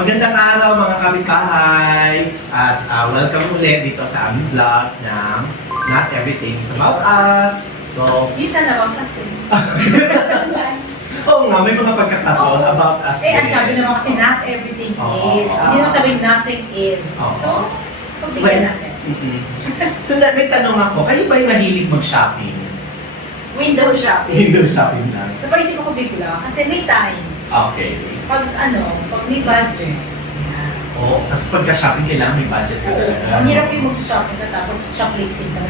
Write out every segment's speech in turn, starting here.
Magandang araw mga kapitbahay at welcome ulit dito sa aming vlog ng Not Everything is About Us. So, Minsan na bang kasi? oo nga, may mga pagkakataon about us. Ang sabi naman kasi not everything is. Hindi naman sabihin nothing is. So, pagbigyan natin. So, may tanong ako, kayo ba yung mahilig mag-shopping? Window shopping. Window shopping na. Napaisip ako bigla kasi may times. Okay. Pag may budget. Oo, kasi pagka-shopping kailangan may budget ka talaga. Ang hirap yung mag-shopping ka tapos shoplifting ka.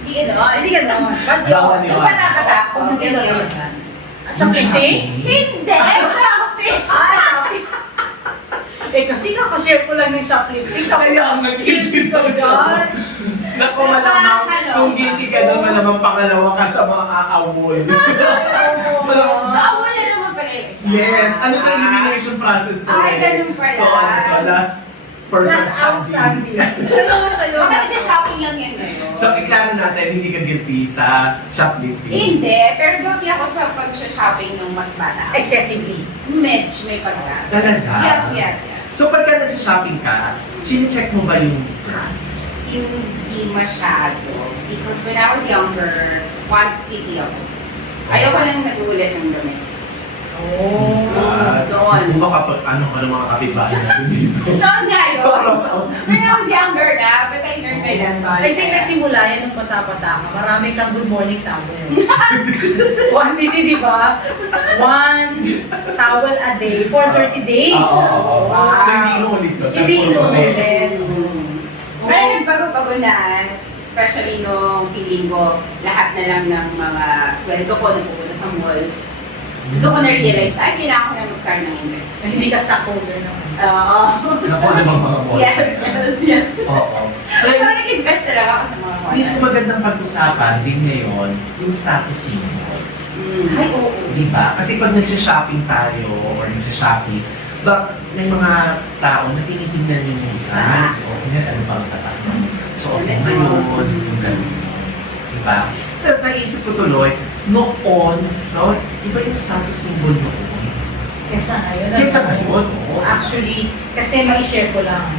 Hindi gano'n. Hindi gano'n. Bawal yun. Hindi nakakatakot. Hindi gano'n. Shoplifting? Hindi! Shopping! Shopping! Kasi kakashare ko lang ng shoplifting. Kaya ang nag-guilty daw siya. Naku, malamang kung guilty ka doon, malamang pangalawa ka sa mga aawol. Sa awal na naman pala yung isa. Yes! Ano to elimination process to? Ay, ganun pala. So, ano to? Last person Last standing. outstanding. Ano sa'yo? Baka nag-shopping lang yan ngayon. So, iklaro natin, hindi ka guilty sa shoplifting. Hindi, pero guilty ako sa pag-shopping ng mas bata. Excessively. Medj, may pagka. Talaga? Yes. So, pagka nag-shopping ka, chine-check mo ba yung brand? Hindi masyado. Because when I was younger, quantity ako. Ayaw ko lang nag-uulit ng damit. Doon. Kung baka ano mga kapitbahay natin dito. Noon nga yun. Cross out. When I was younger na, but I learned my lesson. I think nagsimula yan nung pata-pata ka. Marami kang good morning towel. Quantity, di ba? One towel a day for 30 days. Oo. Wow. So, hindi inuulit yun? Hindi inuulit. Pero nagbago-bago na, especially nung feeling ko, lahat na lang ng mga sweldo ko napupunta sa malls. Doon ko na-realize, ay, kailangan ko na mag-start ng invest. Hindi ka stockholder naman. Oo. Naku, namang mga malls. Yes. Oo. So, nag-invest talaga ako sa mga malls. Miss, magandang pag-usapan din ngayon yung status symbols. Ay, oo. Diba? Kasi pag nagsha-shopping tayo or nagsha-shopping, may mga tao na tinitingnan yung brand. O, ano ba ang tatak mo? So, ngayon, yung ganun. Diba? Tapos naisip ko tuloy, noon, iba yung status symbol noon. Kesa ngayon. Kesa ngayon, oo. Actually, kasi mai-share ko lang.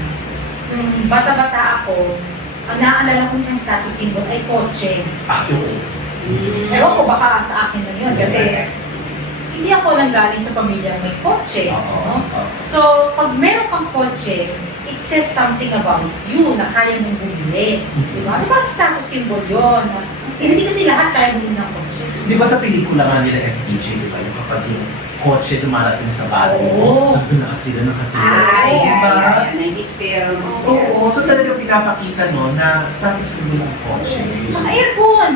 Nung bata-bata ako, ang naaalala ko isang status symbol ay kotse. Oo. Ewan ko baka sa akin lang yun kasi Yes. hindi ako nanggaling sa pamilya may kotse. Oo. No? So, pag meron kang kotse, it says something about you na kaya mong bumili. Diba? So, parang status symbol yun. Hindi kasi lahat kaya bumili ng kotse. Di ba sa pelikula nga nila FPJ, di ba? Yung kapag yung kotse dumarating sa bago Oo. nandun na sila nakatulog. Ay, Diba? 90s films. Oo, so talaga pinapakita no na status symbol ng kotse. Saka aircon!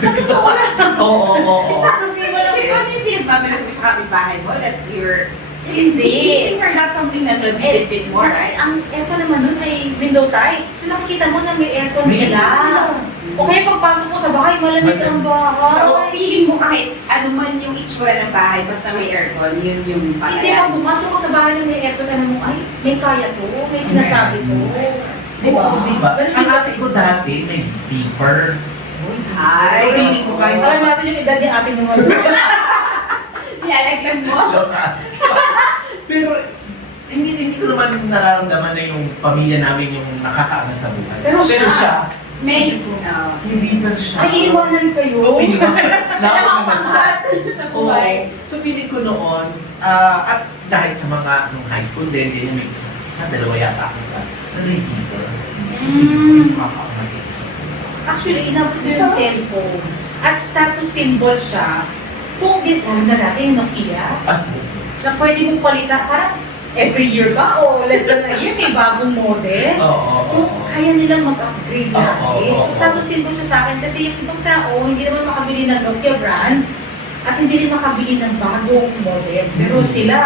Sa totoo lang. Oo. Status symbol ng Isip ko, hindi pinagpapalad mo sa kapitbahay mo that you're... Hindi. These things are not something that will be bit more, right? Ang aircon naman nun ay window type. So nakikita mo na may aircon May sila. aircon sila. O kaya pagpasok mo sa bahay, malamig ang bahay. So, feeling mo kahit ano man yung itsura ng bahay, basta may aircon, yun yung Hindi, pag patayan. pumasok ka sa bahay na may aircon, ano mo, ay, may kaya to, may sinasabi to. Oo, di ba? Ang ate ko dati may beeper. Ay, So feeling ko kahit Alam natin yung edad ni ate mo nga. nilalaglag mo. Hello sa ate ko. Pero hindi ko naman nararamdaman na yung pamilya namin yung nakakaangat sa buhay. Pero siya, May, hindi na siya. ay, iniwanan kayo. Oo, iniwanan. Naman siya. sa Oo. buhay. So feeling ko noon, at dahil sa mga nung high school din, ganyan may isa, dalawa yata akong class, na repeater. So feeling ko yung makakaangat yung isa. Actually, inabot ko yung cellphone. At status symbol siya. Kung din, na natin yung Nokia, na pwede mong palitan, parang every year ba o less than a year may bagong model. Kung kaya nilang mag-upgrade natin. So status symbol siya sa akin kasi yung ibang tao hindi naman makabili ng Nokia brand at hindi rin makabili ng bagong model. Pero sila,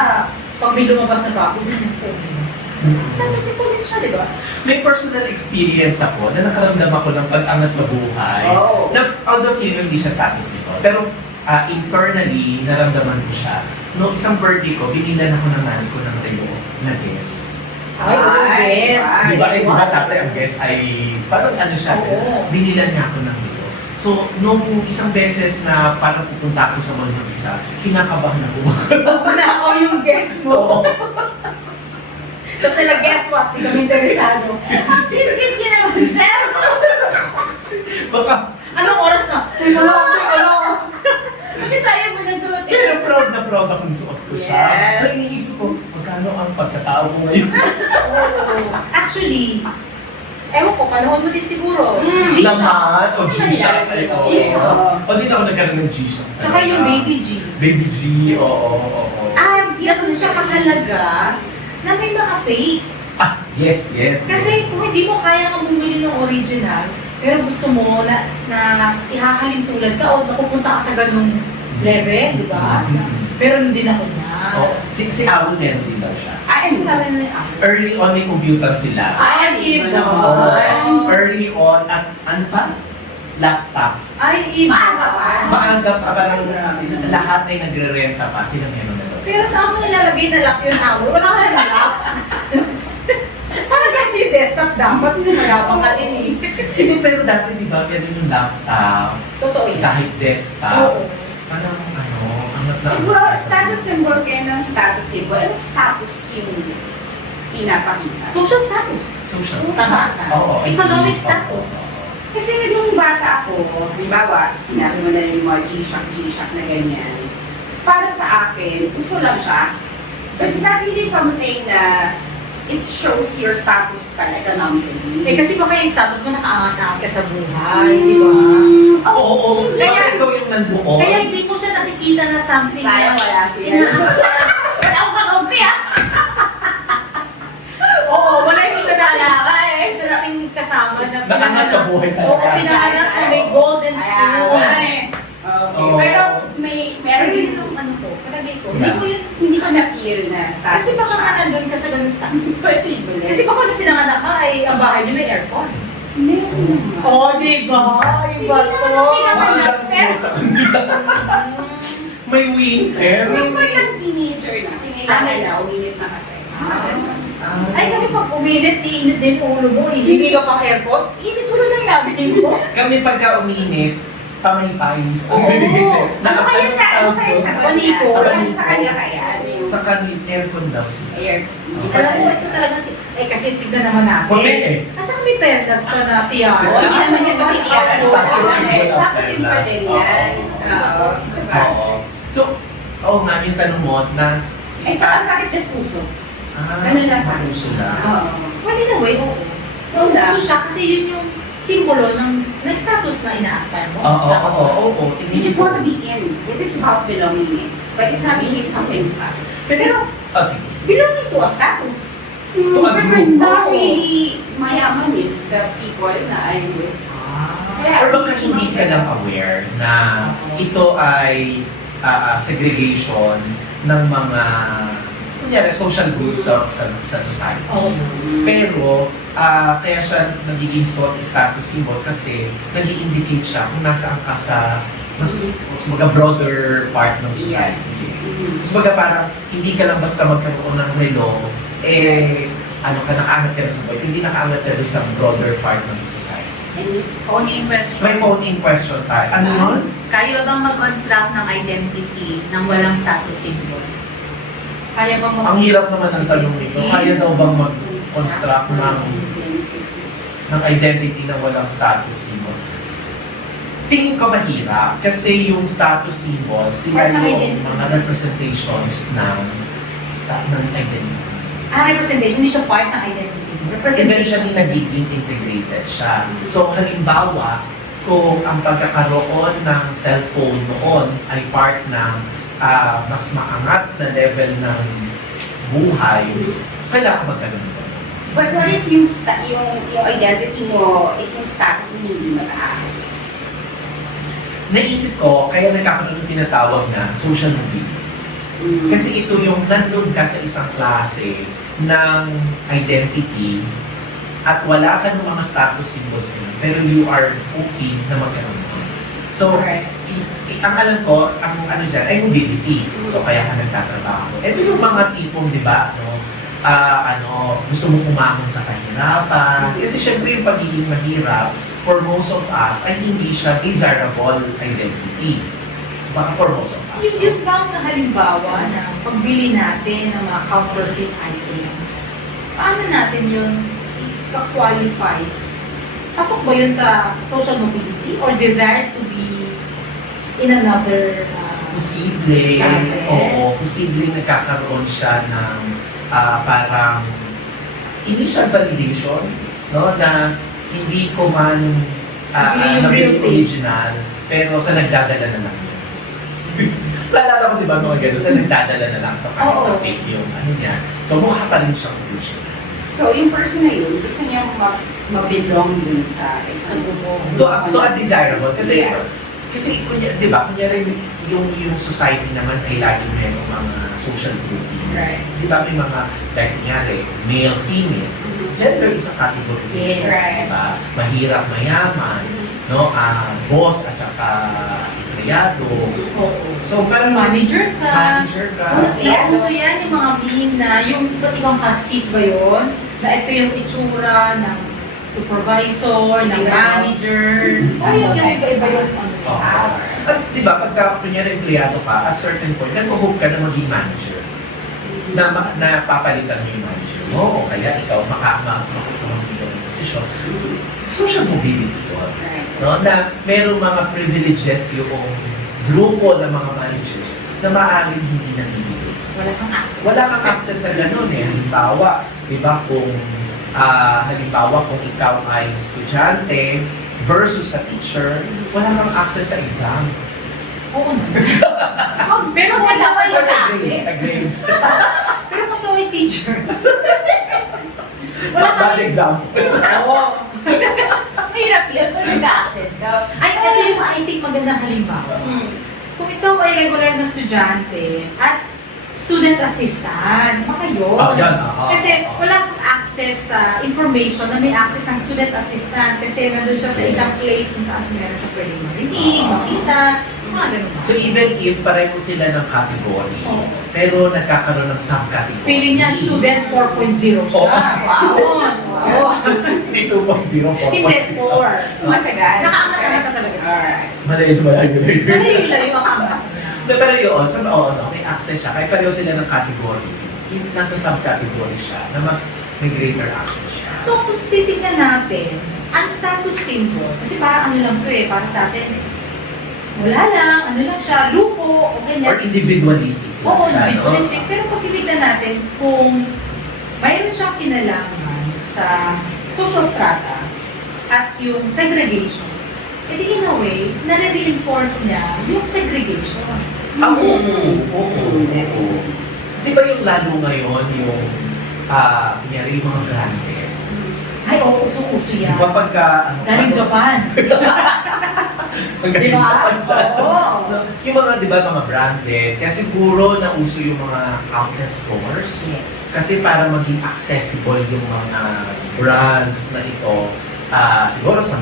pag may lumabas na bago, status symbol din siya, di ba? May personal experience ako na nakaramdam ako ng pag-angat sa buhay. Oh. Na, although feeling hindi siya status symbol, pero internally, naramdaman ko siya. Noong isang birthday ko, binilan ako ng nanay ko ng relo na guess. Ay, yes. Di ba, tatay ang guess ay, parang ano siya, Oo. binilan niya ako ng relo. So, nung isang beses na parang pupunta ako sa mall ng isa, kinakabahan ako. Na ako yung guest mo. Oo. So talaga, guess what? Hindi kami interesado. Biscuit ka naman, sir! Baka, Anong oras na? Wala. Kasi sayang mo na suot. pero proud na proud akong suot ko siya. Yes. Pero iniisip ko, magkano ang pagkatao ko ngayon? Actually, ewan ko, panahon mo din siguro. G-Shock. Naman, o G-Shock. Ay, oo. G-Shock. O, di na ako nagkaroon ng G-Shock. Tsaka yung Baby G. Baby G, oo. Ganun siya kahalaga na may mga fake. Ah, yes. Kasi kung hindi mo kaya kang bumili ng original, pero gusto mo na ihahalin tulad ka o napupunta ka sa ganung level, di ba? Pero hindi na ko na. Oh, si Awol meron din daw siya. Ay, ano Sabi na niya, Early on may computer sila. Ay, iba. Oo. Early on at ano pa? Laptop. ay, iba. Maaga pa. Maaga pa parang lahat ay nagre-renta pa. Sila meron na daw. Pero saan mo nilalagay na lock yung towel? Wala ka na lock. Parang kasi yung desktop dapat mayabang ka din eh. Hindi, pero dati di ba ganun yung laptop, Totoo yan. kahit desktop. Oo. Parang angat na. Well, status symbol kayo ng status symbol. Anong status yung pinapakita? Social status. Social Tama. status. Oo. Economic Oo. status. Kasi nung bata ako, halimbawa, sinabi mo na rin yung mga G-Shock na ganyan. Para sa akin, uso lang siya. But it's not really something na it shows your status pala economically. Eh kasi baka yung status mo nakaangat-angat ka sa buhay, di ba? Oo. Kaya- Kaya ikaw yung nandoon. Kaya hindi mo siya nakikita na something Sayang na wala siya. inaasar. Wala akong kakampi ah! Oo, wala yung isa na Wala ka eh. isa nating kasama na Naangat sa buhay talaga. Oo, pinanganak na may golden spoon. Ay, okay. Oo. Pero meron din yung ano ko, palagay ko. Yeah. hindi ko na-feel na status Kasi baka siya. ka nandun ka sa ganung status. Possible. Kasi baka nung pinanganak ka ay ang bahay niyo may aircon. Hindi. Oo, di ba? Iba Hindi to. naman pinanganak. Maandang mo sa kanila. May winter. Yung parang teenager na, kinailangan na, uminit na kasi. Ay, kami pag uminit, iinit din ulo mo. Hindi ka pang aircon, init ulo lang namin mo. Kami pagka uminit, pamaypay. Ang Oo. bibigay sa'yo. Ano kaya sa Paniko. kanya? Sa kanya kaya? Ano yung Sa kanil, aircon daw sila. air? Alam mo, ito talaga si... Eh, kasi tignan naman natin. Puti eh. At saka may perlas pa na tiara. Oo, hindi naman yung matitiyaran. Status symbol. Status symbol din yan. Oo. Diba? Oo. So, oo nga, yung tanong mo na, Ito ang bakit just puso? Ganun lang sa akin. puso lang. Oo. Well, in a way, oo. Oo lang. Puso siya kasi yun yung simbolo ng status na ina-aspire mo. Oo. You just want to be in. It is about belonging in. But it's not really something status. Pero, sige. Belonging to a status. To a group. Not really mayaman eh. The people na I'm with. Or baka hindi ka lang aware na ito ay segregation ng mga kunyari, social groups sa society. Oo. Pero, kaya siya nagiging status symbol kasi nag-indicate siya kung nasaan ka sa mas mga broader part ng society. Mas baga parang hindi ka lang basta magkaroon ng relo, ano ka, nakaangat ka na sa buhay, hindi nakaangat ka doon sa broader part ng society. Phone in question. May phone in question tayo. Ano yun? Kayo bang mag-construct ng identity ng walang status symbol? Kaya bang Ang hirap naman ng tanong nito. Kaya daw bang mag-construct ng identity na walang status symbol? Tingin ko mahirap kasi yung status symbol, sila Part ng yung identity. mga representations ng identity. representation, hindi siya part ng identity. Eventually, nagiging integrated siya. So, halimbawa, kung ang pagkakaroon ng cellphone noon ay part ng mas maangat na level ng buhay, kailangan magkaroon nito. But what if yung identity mo is yung status na hindi mataas? Naisip ko, kaya nagkakaroon ng tinatawag na social mobility. Kasi ito yung nandun ka sa isang klase ng identity at wala ka ng mga status symbols na pero you are okay na magkaroon mo. So, ang alam ko, ang ano dyan, ay mobility. So, kaya ka nagtatrabaho. Ito yung mga tipong, di ba, gusto mong umahon sa kahirapan. Kasi syempre yung pagiging mahirap, for most of us, ay hindi siya desirable identity. Baka for most of us. Yun bang na halimbawa na pagbili natin ng mga counterfeit items, paano natin yun i-qualify? Pasok ba yun sa social mobility or desire to be in another Posible, Siyempre. oo, posible nagkakaroon siya ng parang initial validation, no, na hindi ko man Hindi yung nabili real thing. original, pero sa nagdadala na lang yun. Naalala ko, di ba, mga gano'n, sa nagdadala na lang sa kahit Oo. na fake yung ano niya. So, mukha pa rin siyang original. So, yung person na yun, gusto niya ma-belong dun sa isang grupo. To a desirable, kasi Yes. Kasi, di ba, kunyari yung society naman ay laging merong mga social groupings. Right. Di ba, may mga, like kunyari, male, female. Gender is a categorization. Yes, right. Di ba? Mahirap, mayaman, no? Boss at saka empleyado. Oo. So, parang Manager ka. manager ka. Uso yan yung mga meme na yung iba't ibang huskies ba yun? Na ito yung itsura ng supervisor, ng manager. O yung iba-iba yung ano nila. At di ba, pagka kunyari empleyado ka, at certain point, nag-hope ka na maging manager. Na papalitan mo yung manager mo, o kaya ikaw makakumagin ng posisyon. Social mobility yun. Right. No? Na merong mga privileges yung grupo ng mga managers na maaaring hindi nabibigay sa Wala kang access. wala kang access sa ganun eh. Halimbawa, di ba, kung ikaw ay estudyante versus sa teacher, wala kang access sa exam. Oo naman. Pero kung ikaw ay Sa grades, sa grades. pero kung ikaw ay teacher, wala Bad kang example. Oo. Mahirap yun kung nag-access ka. Ay, ito yung I think magandang halimbawa. Kung ikaw ay regular na estudyante at student assistant, baka yun. Yan. Kasi wala kang access sa information na may access ang student assistant kasi nandun siya sa isang place kung saan meron siya pwedeng marinig, makita, mga ganun ba. So even if pareho sila ng category, Oo. pero nagkakaroon ng subcategory. Feeling niya student 4.0 siya. Oo. Wow! Oo. Hindi 2.0, 4.0. Hindi, 4. Masagan. Nakaangat-angat talaga siya. Alright. Malayo malayo. Malila yung angat niya. Pero yun, may access siya. Kaya pareho sila ng category. Nasa subcategory siya, na mas may greater access siya. So, kung titignan natin, ang status symbol, kasi parang ano lang to eh, para sa atin, wala lang, ano lang siya, lupo, o Or ganyan. individualistic lang Oo, siya, individualistic. Pero pag titignan natin, kung mayroon siyang kinalaman sa social strata at yung segregation, edi in a way, nare-reinforce niya yung segregation. Oo. Di ba yung lalo ngayon, yung, kunyari yung mga branded? Ay, oo, uso-uso yan. Di ba pagka, Galing Japan. Magaling Diba? sa pansyan. Oo. Yung mga, di ba, mga branded, kaya siguro nauso yung mga outlet stores. Yes. Kasi para maging accessible yung mga brands na ito, siguro sa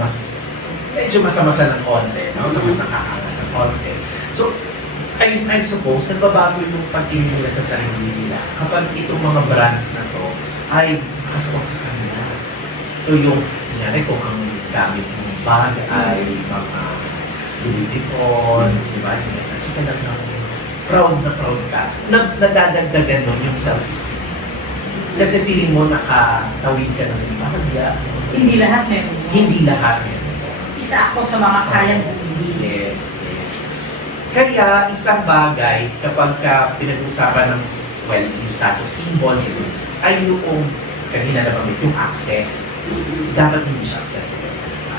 medyo masa-masa ng konti, no? Sa mas nakakaangat ng konti. So, I suppose, nagbabago yung pagtingin nila sa sarili nila kapag itong mga brands na to ay nakasuot sa kanila. So, yung, kunyari, kung ang gamit ng bag ay mga Louis Vuitton, di ba? So, talagang proud ka. Nadadagdagan nun yung self-esteem. Kasi feeling mo nakatawid ka ng bahagya. Hindi lahat meron. Hindi lahat meron. Isa ako sa mga kayang bumili. Yes. Kaya isang bagay kapag pinag-usapan ng yung status symbol yun, ay yung kanina nabanggit yung access. Dapat hindi siya accessible sa iba.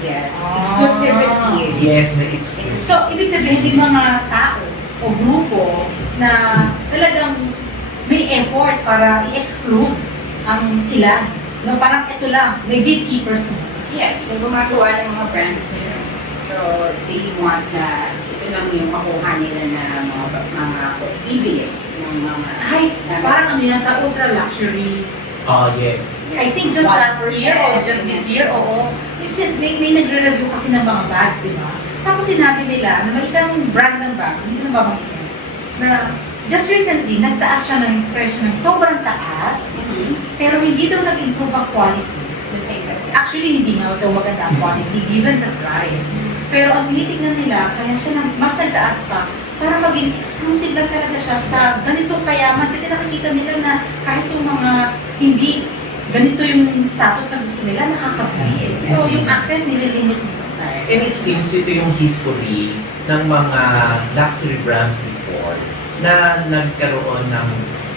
Yes. Ah. Exclusivity. Yes, may excuse. So, ibig sabihin yung mga tao o grupo na talagang may effort para i-exclude ang ilan. No, parang ito lang, may gatekeepers mo. Yes, yung gumagawa ng mga brands nila. So, they want na ito lang yung makuha nila na mga ibigay ng mga... Ay, parang ano yan, sa ultra luxury. Yes. I think just last year or just this year, oo. May nagre-review kasi ng mga bags, di ba? Tapos sinabi nila na may isang brand ng bag, hindi na babanggitin, na just recently, nagtaas siya ng presyo ng sobrang taas, pero hindi daw nag-improve ang quality. Actually, hindi nga daw maganda ang quality given the price. Pero ang tinitignan nila, kaya siya mas nagtaas pa para maging exclusive lang talaga siya sa ganitong kayaman. Kasi nakikita nila na kahit yung mga hindi ganito yung status na gusto nila, nakakabili. So yung access nililimit nila. And it seems ito yung history ng mga luxury brands before na nagkaroon ng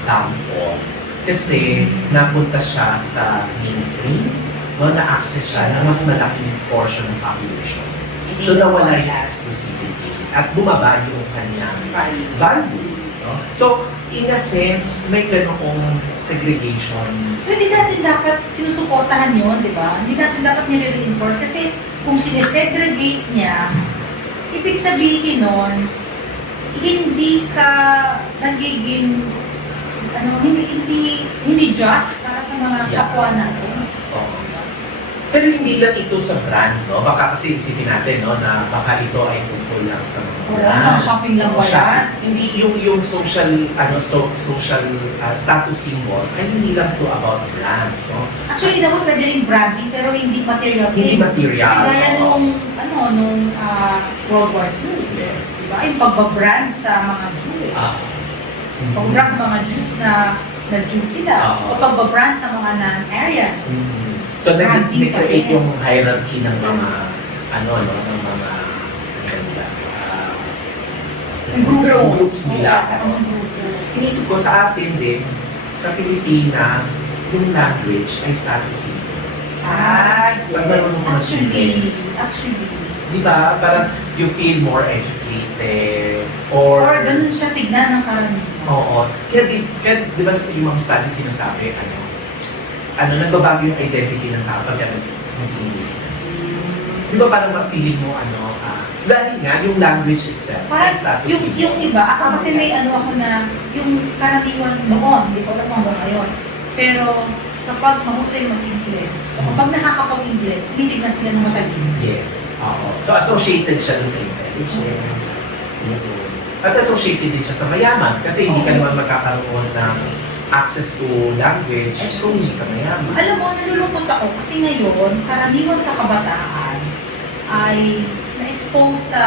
downfall. Kasi napunta siya sa mainstream, no, na-access siya ng mas malaking portion ng population. So nawala yung exclusivity at bumaba yung kanyang value. No? So in a sense, may ganoong segregation. So hindi natin dapat sinusuportahan yun, di ba? Hindi natin dapat nire-reinforce kasi kung sinesegregate niya, ibig sabihin nun, hindi ka nagiging hindi just para sa mga Yeah. kapwa natin. Oo. Pero hindi lang ito sa brand, no? Baka kasi isipin natin, no, na baka ito ay tungkol lang sa mga Oo, brands. mga shopping lang ba yan? Hindi yung social social status symbols ay hindi lang to about brands, no? Actually, dapat pwede rin branding pero hindi material Hindi things. material, Kasi gaya oo. nung World War II. Yes. Diba? Yung pagbabrand sa mga Jewish. Pagbabrand sa mga Jews na Jew sila. Oo. O pagbabrand sa mga non-Aryan. So Branding nag-create pa rin. yung hierarchy ng mga ng mga groups nila. Ang grupo. Inisip ko sa atin din, sa Pilipinas, yung language ay status symbol. Pag marunong ka mag-English, Actually. di ba? Parang you feel more educated or... Or ganun siya tignan ng karamihan. Oo. Kaya di ba yung mga study sinasabi, nagbabago yung identity ng tao pag nag-English. Di ba parang ma-feeling mo, dahil nga, yung language itself ay Parang status yung symbol. iba, ako kasi may ako na, yung karaniwan noon, hindi ko alam hanggang ngayon. Pero kapag mahusay mag-Ingles, kapag nakakapag-Ingles, tinitignan sila ng matalino. Yes. Oo. So associated siya dun sa intelligence. At associated din siya sa mayaman kasi hindi ka naman magkakaroon ng access to language kung hindi ka mayaman. Alam mo, nalulungkot ako kasi ngayon, karaniwan sa kabataan ay na-expose sa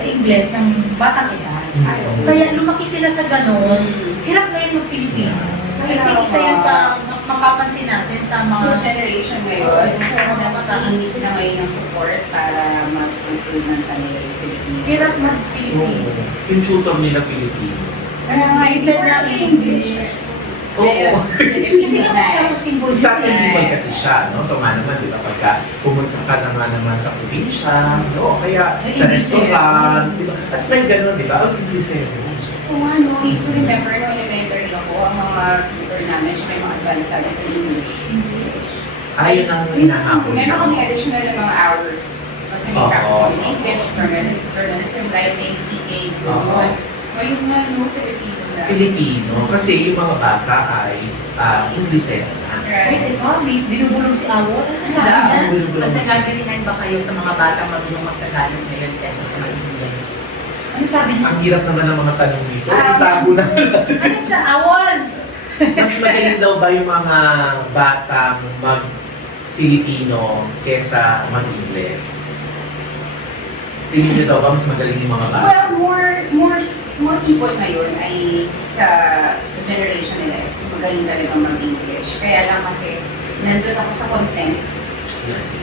Ingles ng batang edad. Mm. Kaya lumaki sila sa ganon, hirap na yun mag-Filipino. I think isa yun sa mapapansin natin sa Sa mga generation ngayon, nagpapahingi sila ngayon ng support para mag-improve ng kanilang Filipino. hirap Oo. mag-Filipino. Yung tutor nila Filipino. Kaya nga, Instead before na kasi English. Pero, Oo. Kasi nga status symbol yun Status eh. symbol kasi siya, no? So, naman, di ba, pagka pumunta ka naman sa probinsya, no? Kaya Ay, sa Inglisero. restaurant, di ba? At may gano'n, di ba? Oh, Inglisero. kung ano, I used to remember nung elementary ako, ang mga tutor namin, siya may mga advanced studies sa English. Ayun ang hinahabol. Meron kami additional na mga hours. Kasi may Oo. practice kami in English, journalism, writing, speaking, Oo. gano'n. Ngayon na, no, Filipino na. Filipino. Kasi yung mga bata ay Inglisero na. Wait, may binubulong si Awot. Ano Kasi sabi niya? Kasi gagawin ba kayo sa mga batang marunong magtagalog ngayon kesa sa mga Ingles? Ano sabi niya? Ang hirap naman ng mga tanong dito. Ah, Itago na. Ano sa Awon? Mas magaling daw ba yung mga batang mag-Filipino kesa mag-Ingles? Tingin niyo daw ba mas magaling yung mga bata? Well, more people ngayon ay sa generation nila is magaling talaga mag-English. Kaya lang kasi nandun ako sa content.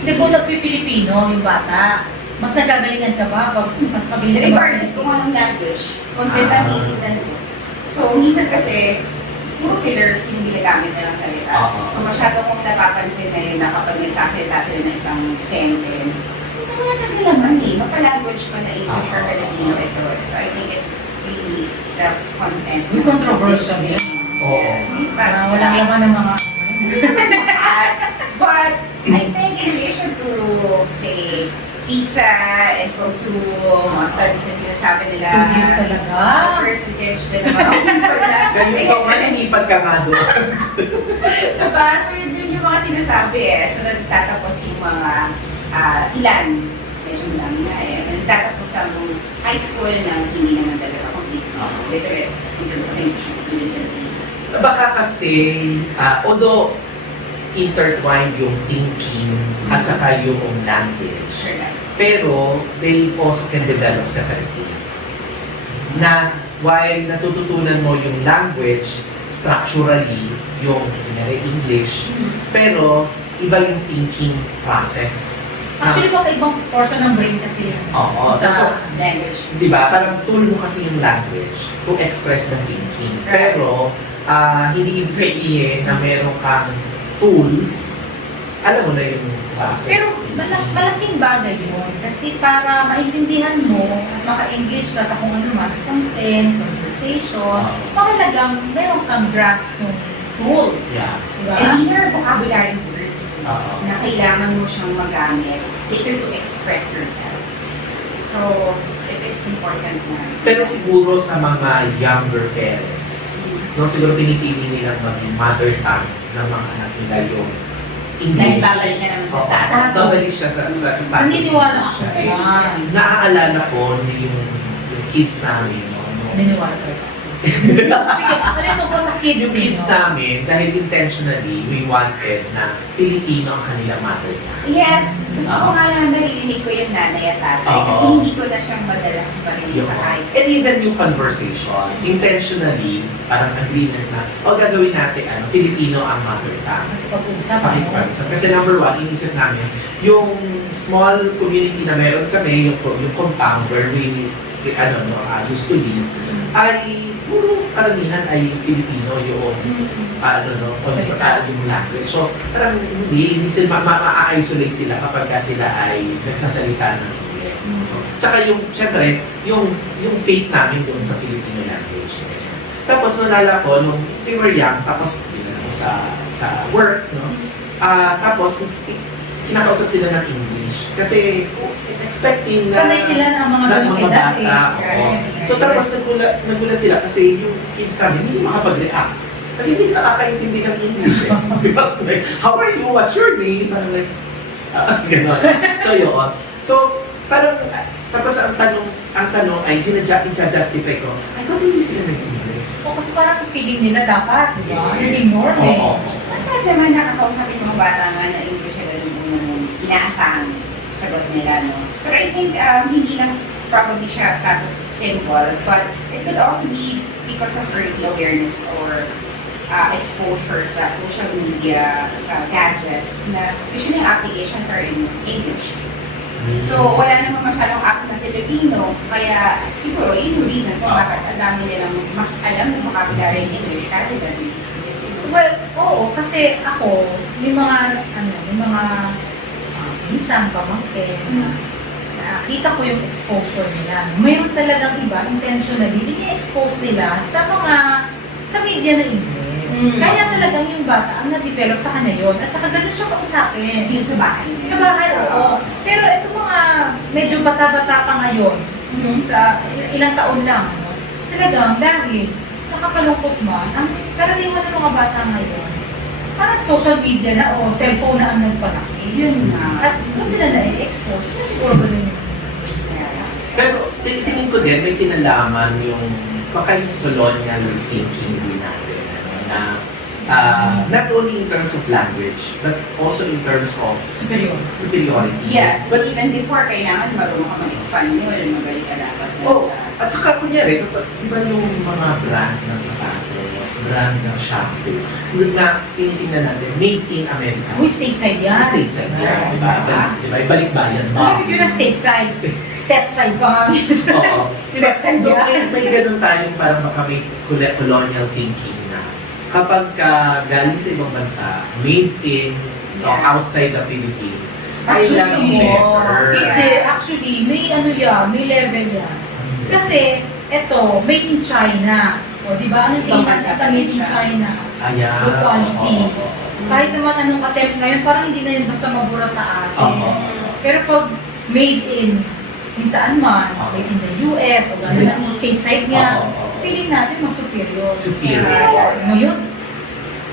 Hindi ko nagpi-Filipino yung bata. Mas nagagalingan ka ba pag mas magaling ka ba? Regardless kung anong language, content ang titignan mo. So, minsan kasi, puro fillers yung ginagamit nilang salita. Oo. So, masyado kong napapansin na yun na kapag nagsasalita sila ng isang sentence, isa mga naglaman eh, mapa-language pa na English or Filipino ito. So, I think it's really the content. Yung controversial yan. Oo. Yes. Parang walang laman ng mga But I think in relation to, say, PISA and kung to mga studies na sinasabi nila, studios talaga. percentage na naman open for that. Kaya ikaw nga nilipad ka nga doon. Diba? So yun yung mga sinasabi eh. So nagtatapos yung mga ilan, medyo lang na eh. Nagtatapos ang high school na hindi naman talaga complete. Literate in terms of English. Baka kasi, although intertwined yung thinking at saka yung language, Sure na. pero they also can develop separately. na while natututunan mo yung language, structurally, yung kunyari English, pero iba yung thinking process. Actually, baka ibang portion ng brain kasi yun. Oo. Sa So, Language. di ba, parang tool mo kasi yung language to express the thinking. Right. Pero, hindi ibig sabihin na meron kang tool, alam mo na yung process. Pero malaking bagay yun. Kasi para maintindihan mo at maka-engage ka sa kung ano man, content, conversation, mahalagang meron kang grasp ng tool. Yeah. Diba? And these are vocabulary words Oo. na kailangan mo siyang magamit later to express yourself. So, it's important na. Pero siguro sa mga younger parents, no, siguro pinipili nilang maging mother tongue ng mga anak nila yung Dahil English. babalik na naman sa Oo. status. Babalik siya sa status. Naniniwala ako siya. dyan. Naaalala ko yung kids namin, no? Naniniwala ka. Sige, ano ko sa kids Yung kids no? namin, dahil intentionally, we wanted na Filipino ang kanilang mother tongue. Yes, gusto ko nga lang naririnig ko yung nanay at tatay Oo. kasi hindi ko na siyang madalas marinig sa kahit. And even yung conversation, intentionally, parang agreement na, gagawin natin, Filipino ang mother tongue. Pag-uusap, Pakikipag-usap. Kasi number one, inisip namin, yung small community na meron kami, yung compound where we used to live, ay puro karamihan ay Filipino yung yung language. So, parang hindi sila ma-isolate sila kapag sila ay nagsasalita ng English. So, tsaka yung, syempre, yung faith namin doon sa Filipino language. Tapos, nalala ko, nung we were young, tapos, sa work, no? Tapos, kinakausap sila ng English. Kasi, expecting na Sanay sila ng mga ganung edad eh. bata. Oo. So, tapos nagulat sila kasi yung kids namin hindi makapag-react. Kasi hindi nakakaintindi ng English eh. Like, how are you? What's your name? Parang like, gano'n. So, yun. So, parang, tapos ang tanong ay, i-justify ko, ay, ba't hindi sila nag-English? O kasi parang feeling nila dapat, di ba? Naging norm eh. Oo. Masarap naman nakakausapin mga bata nga na English na yung inaasahan sagot nila, no? Pero I think hindi lang probably siya status symbol, but it could also be because of early awareness or exposure sa social media, sa gadgets, na usually yung applications are in English. So, wala namang masyadong app na Filipino, kaya siguro yun yung reason kung bakit ang dami nilang mas alam ng vocabulary in English rather than Filipino. Well, oo, kasi ako, may mga minsan, pamangkin, nakita ko yung exposure nila. Mayroon talagang iba, intentionally, i-expose nila sa media na English. Kaya talagang yung bata ang na-develop sa kanya yun. At saka ganun siya kausapin. Yun sa bahay niya. Sa bahay, oo. Pero ito mga medyo bata-bata pa ngayon, sa ilang taon lang, no? Talagang dahil nakakalungkot man, ang karaniwan ng mga bata ngayon, parang social media na o cellphone na ang nagpalaki. Yun na. At doon sila na-expose. Kasi siguro ganun yung Pero tingin ko din, may kinalaman yung baka yung colonial thinking din natin. Na not only in terms of language, but also in terms of superiority. Yes, But, even before, kailangan marunong ka mag-Espanyol, magaling ka dapat na oh, sa... at saka kunyari, di ba yung mga brand ng sapatos, brand ng shampoo, na tinitingnan natin, made in America. Uy, stateside yan. Stateside yan, di ba? Di ba? Ibalik bayan Ano box. yun na stateside? Stateside ba? Oo. Stateside So, yan. may ganun tayong parang baka may colonial thinking na kapag galing sa ibang bansa, made in outside the Philippines, ay Actually, lang better. Hindi, actually, may may level yan. Kasi, eto, made in China. O, di ba? Anong tingin natin sa made in China? Ayan. Good quality. Oo. Kahit naman anong attempt ngayon, parang hindi na yun basta mabura sa atin. Oo. Pero pag made in kung saan man, Oo. made in the US, o gano'n ang stateside niya, Oo. feeling natin mas superior. Superior. Ngayon,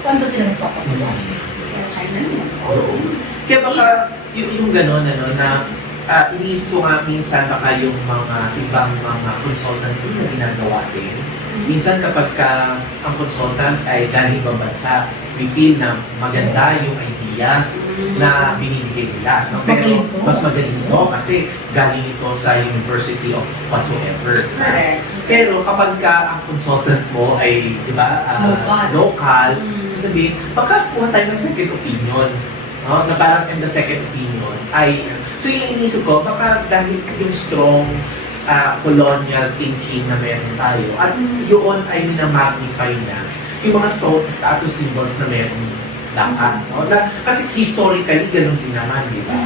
saan ba sila nagpapagawa? China na. Oo. Kaya baka yung gano'n, na iniisip ko nga minsan baka yung mga ibang mga consultants na ginagawa din. Minsan kapag ang consultant ay galing ibang bansa, we feel na maganda yung ideas na binibigay nila. Mas Pero magaling to. mas magaling ito kasi galing ito sa University of whatsoever. Correct. Pero kapag ka ang consultant mo ay, di ba, local, sasabihin, baka kuha tayo ng second opinion. No? Na parang in the second opinion ay, so yung inisip ko, baka dahil yung strong colonial thinking na meron tayo, at yun ay minamagnify na yung mga status symbols na meron lahat. No? Kasi historically, ganun din naman, di ba?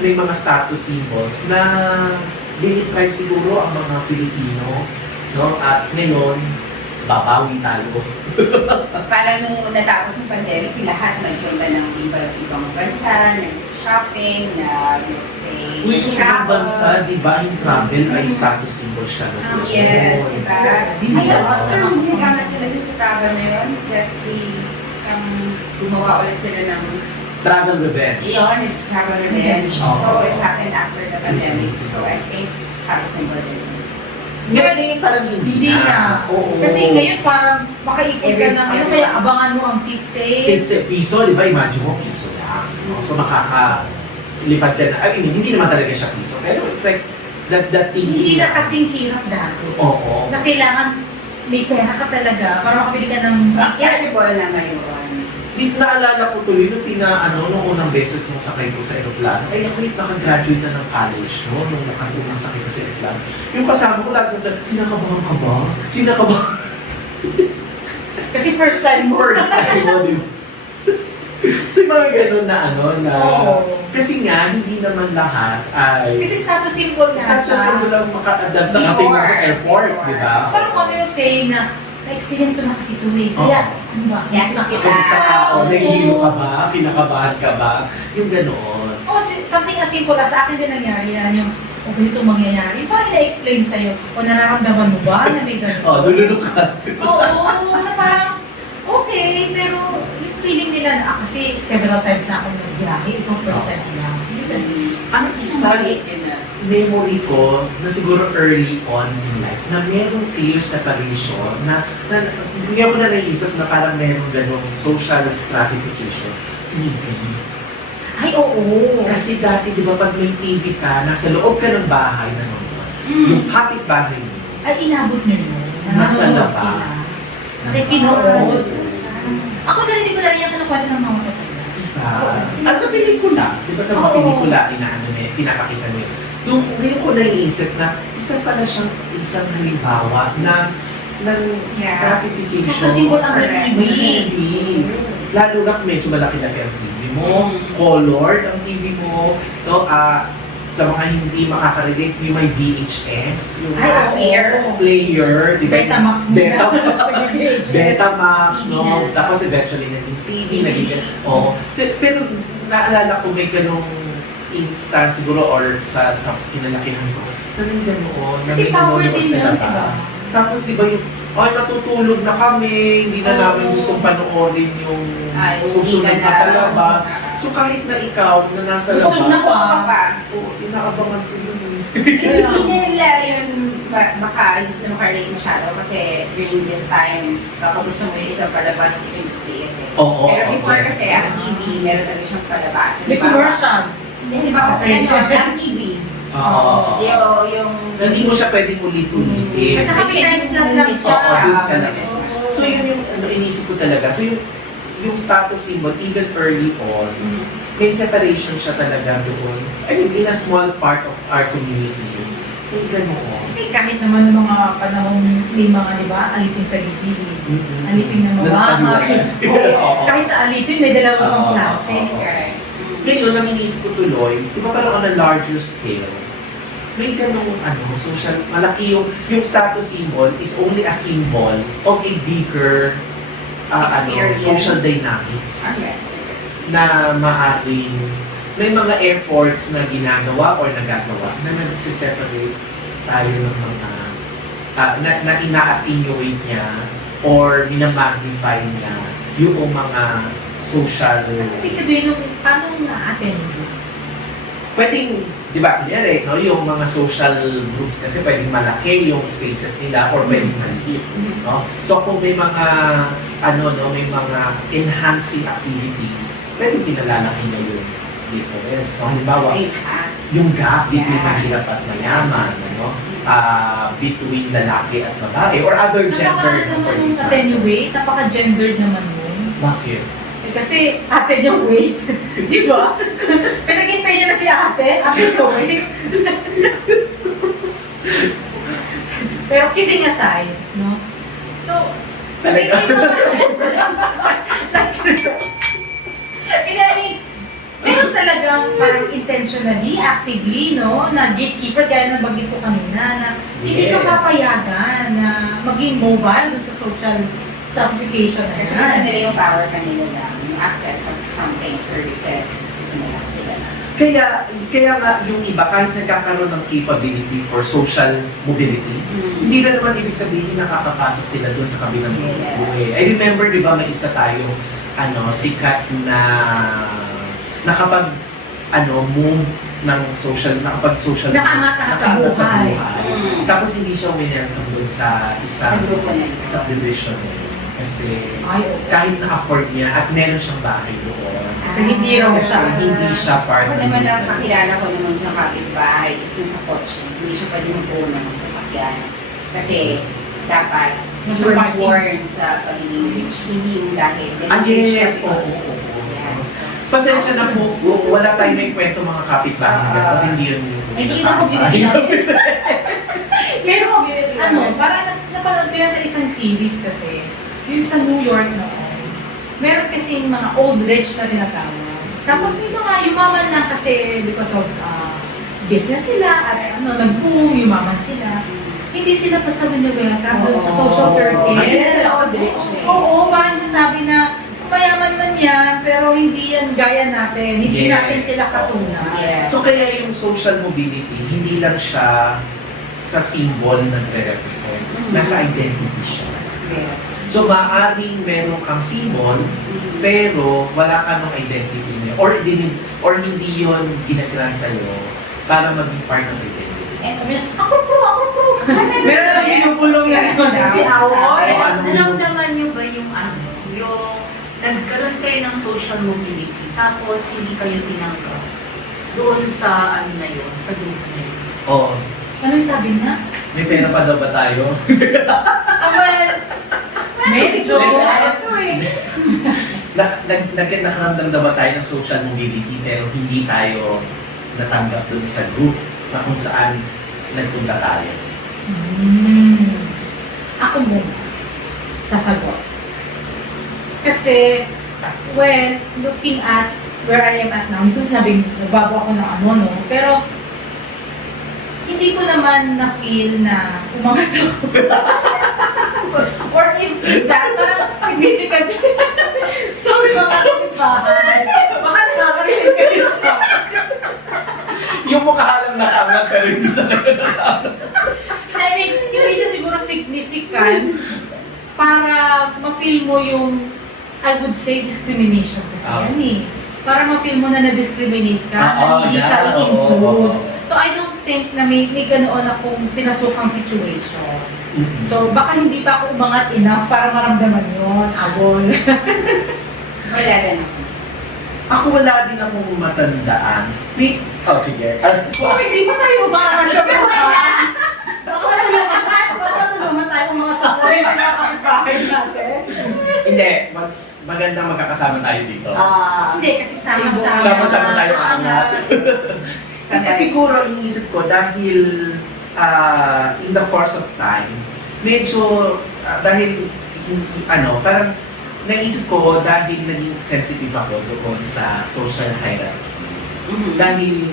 May mga status symbols na diniprive siguro ang mga Filipino, no? At ngayon, babawi tayo. Parang nung natapos yung pandemic, lahat nag-join ng ibang bansa, nag-shopping, let's say, Uy, kung ibang bansa, di ba, yung travel ay status symbol siya. No? Yes, di ba? Di Ayun, ba? ang ginagamit nila din sa travel na yun, that gumawa ulit sila ng Travel revenge. yun, it's travel revenge. Oh. So it happened after the pandemic. So I think status symbol din. Ngayon, parang hindi na. Oo. Kasi ngayon parang makaikot ka na, ano kaya abangan mo ang seat sale. Since piso, di ba, imagine mo, piso lang. No? So makaka-lipad ka na. I mean, hindi naman talaga siya piso. Pero it's like, that thinking. Hindi na kasing hirap dati. Oo. Na kailangan may pera ka talaga para makabili ka ng So ticket. accessible na ngayon. Di naalala ko tuloy nung unang beses nung sakay ko sa aeroplano. Ay, ako yung nakagraduate na ng college, no? Nung unang sakay ko sa aeroplano. Yung kasama ko lagi na, kinakabahan ka ba? Kinakabahan. Kasi first time mo. First time mo, di ba? May mga ganun na na... Oo. Kasi nga, hindi naman lahat ay... Kasi status symbol nga Status siya. mo lang maka-adapt na ating sa airport, di ba? Parang ano yung saying na, na-experience ko na kasi ito eh. Kaya, ano ba? Yes, Kamusta ka? kita. Kamusta ka? O, Oo. nahihilo ka ba? Kinakabahan ka ba? Yung gano'n. Oh, something as simple as sa akin din nangyari yan, yung kung ganito mangyayari, parang ina-explain sa'yo, o nararamdaman mo ba na may ganito? O, lulunok ka. Oo, na parang, okay, pero yung feeling nila na, kasi several times na akong nagbiyahe, ito first time ko lang. Ano isa Solid yun na. memory ko na siguro early on in life na merong clear separation na hindi ako na naisip na parang merong ganong social stratification. TV. Ay, oo. Kasi dati, di ba, pag may TV ka, nasa loob ka ng bahay na naman. Yung kapit bahay mo, Ay, inabot nyo yun. nasa Nanonood sila. labas. Nakikinood. Ako narinig ko na rin yung kinukwento ng mga matatanda. Diba? At sa pelikula, di ba sa mga Oo. pelikula, pinapakita nila. Doon ngayon ko naiisip na isa pala siyang isang halimbawa ng Yeah. stratification. Status symbol ang Correct. TV. TV. Lalo na medyo malaki-laki ang TV mo, colored ang TV mo, no? Sa mga hindi makaka-relate, yung may VHS, yung Ay, oo. player, di ba? Betamax mo na. Betamax. Betamax, no? CD na. Tapos eventually naging CD, naging, pero naalala ko may ganong instant siguro or sa kinalakihan ko, na may ganoon, na Kasi may power nanonood din sa yun, labas. diba? Tapos di ba yung, ay matutulog na kami, hindi na namin gustong panoorin yung susunod hindi na ka palabas. So kahit na ikaw na nasa Gusto labas, na- Nakuha ka pa. oo, inaabangan ko yun. Hindi nila yun maka-use na makarelate masyado kasi during this time, kapag gusto mo yung isang palabas, you can just play it. Oo, Pero before yes. kasi ang TV, meron talaga siyang palabas. May commercial. Hindi ba kasi ano, ang TV. Oo. Yung... Hindi mo siya pwedeng ulit-ulitin. At saka may times lang siya. Oo, dun ka lang. So yun yung inisip ko talaga. So yung status symbol, even early on, may separation siya talaga doon. I mean, in a small part of our community. May ganoon. Eh, kahit naman ng mga panahon, may mga, di ba, alipin sa gilid. Alipin na mawaman. Oo. Kahit sa alipin, may dalawang Oo, klase. oo. Correct. Ngayon, ang inisip ko tuloy, di ba parang on a larger scale, may ganong social, malaki yung status symbol is only a symbol of a bigger Experience. social dynamics Yes. na maaaring may mga efforts na ginagawa or nagagawa na nagsiseparate tayo ng mga na ina-attenuate niya or minamagnify niya yung mga social. Ibig sabihin, paano na-attend mo? Pwedeng, di ba, kunyari, no, yung mga social groups kasi pwedeng malaki yung spaces nila or pwedeng maliit. No? So kung may mga, may mga enhancing activities, pwedeng pinalalaki niya yung difference. No? Halimbawa, Impact. yung gap between Yeah. mahirap at mayaman. Ano? between lalaki at babae or other gender for naman yung this attenuate, napaka-gendered naman nun. Bakit? Eh, kasi ate niya wait. Di ba? Pinagintay niya na si ate niya wait. Pero kidding aside, no? So, Talaga? I mean, meron talagang parang intentionally, actively, no, na gatekeepers, gaya ng bagay ko kanina, na hindi ka Yes. papayagan na maging mobile dun sa social stratification na Kasi yan. gusto nila yung power kanila lang, yung access of something, services, gusto nila sila lang. Kaya nga yung iba, kahit nagkakaroon ng capability for social mobility, hindi na naman ibig sabihin nakakapasok sila doon sa kabilang Yes. buhay. I remember, di ba, may isa tayong sikat na move ng nakapag-social Nakaangat sa sa buhay. buhay. Mm. Tapos hindi siya winelcome doon sa Sa isang grupo na yun. subdivision na yun. Kasi Ay, oo. kahit na-afford niya at meron siyang bahay doon. Kasi hindi raw So, siya. hindi siya part Ako ng naman group ang na yun. kakilala ko naman siyang kapitbahay is yung sa kotse. Hindi siya pwede magpuno ng sasakyan. Kasi dapat Nasa you were parking. born sa pagiging rich. Hindi yung dahil. Ah, yes, oo. Yes. Yes. Pasensya na po, wala tayong may kwento mga kapitbahay Ah. kasi hindi yun Hindi yun ang community namin. Pero, parang napanood ko yan sa isang series kasi, yung sa New York noon, meron kasi mga old rich na tinatawag. Tapos may mga yumaman lang kasi because of business nila at nag-boom, yumaman sila. Hindi sila basta winawelcome doon sa social circle. Kasi sila old rich eh. Oo, parang sinasabi na mayaman man yan, pero hindi yan gaya natin. Hindi Yes. natin sila katulad. Yes. So kaya yung social mobility, hindi lang siya sa symbol na nagre-represent. Nasa identity siya. Yeah. So maaaring meron kang symbol, pero wala ka ng identity niya. Or hindi yun ginagawa sa'yo para maging part ng identity. Ako pro! Meron lang binubulong na naman si Awoy. Oo, ano yun? Naramdaman niyo ba yung nagkaroon kayo ng social mobility, tapos hindi kayo tinanggap doon sa na yun, sa group na yun? Oo. Ano yung sabi niya? May pera pa daw ba tayo? Medyo. Nakaramdam daw ba tayo ng social mobility pero hindi tayo natanggap dun sa group na kung saan nagpunta tayo. Ako muna. Sasagot. Kasi, well, looking at where I am at now, hindi ko sabing nagbago ako ng no? Pero, hindi ko naman na-feel na umangat ako. Or if that, parang significant. Sorry mga kapitbahay. Baka nakakarinig kayo sa Yung mukha lang nakaangat pero hindi talaga nakaangat. I mean, hindi siya siguro significant para ma-feel mo yung, I would say, discrimination kasi yan eh. Para ma-feel mo na na-discriminate ka, na hindi ka include. So I don't think na may ganoon akong pinasukang situation. So baka hindi pa ako umangat enough para maramdaman yun, abol. Wala din ako. Ako wala din akong matandaan. Sige. So hindi pa tayo umangat sa buhay. Baka tulungan tayo mga tapoy na nakakapagbahay natin. Hindi. Magandang magkakasama tayo dito. Hindi, kasi sama-sama. Sama-sama tayo angat. Kasi siguro iniisip ko dahil in the course of time, medyo dahil parang naisip ko dahil naging sensitive ako doon sa social hierarchy. Dahil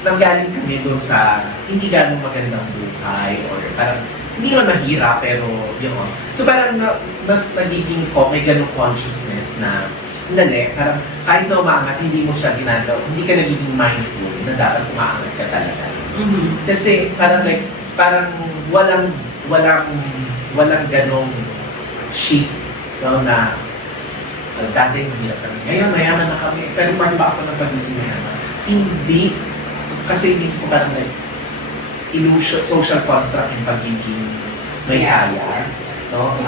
nanggaling kami doon sa hindi ganong magandang buhay or parang hindi naman mahirap pero yun. So parang mas nagiging may ganong consciousness na parang kahit na umaangat, hindi mo siya ginagawa, hindi ka nagiging mindful na dapat umaangat ka talaga. Kasi parang walang ganong shift, no, na dati mahirap kami. Ngayon, mayaman na kami. Pero part ba ako ng pagiging mayaman? Hindi. Kasi inisip ko parang illusion, social construct yung pagiging may kaya. No?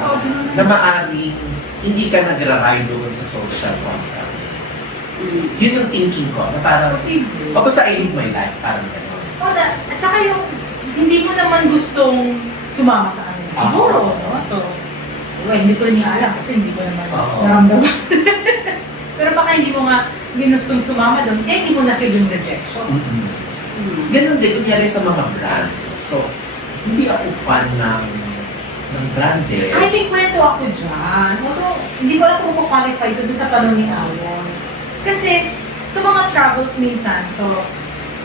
Na maaaring hindi ka nagra-ride doon sa social construct. Yun yung thinking ko. Na parang, Posible. basta I live my life, parang gano'n. At saka yung hindi mo naman gustong sumama sa kanila. Siguro, no? So, well, hindi ko rin nga alam kasi hindi ko naman Oo. naramdaman. Pero baka hindi mo nga ginustong sumama doon, kaya hindi mo na-feel yung rejection. Ganun din, kunyari sa mga brands. So, hindi ako fan ng brand eh. Ay, may kwento ako dyan. Although, hindi ko lang kung qualify ito dun sa tanong ni Awon. Kasi, sa mga travels minsan, so,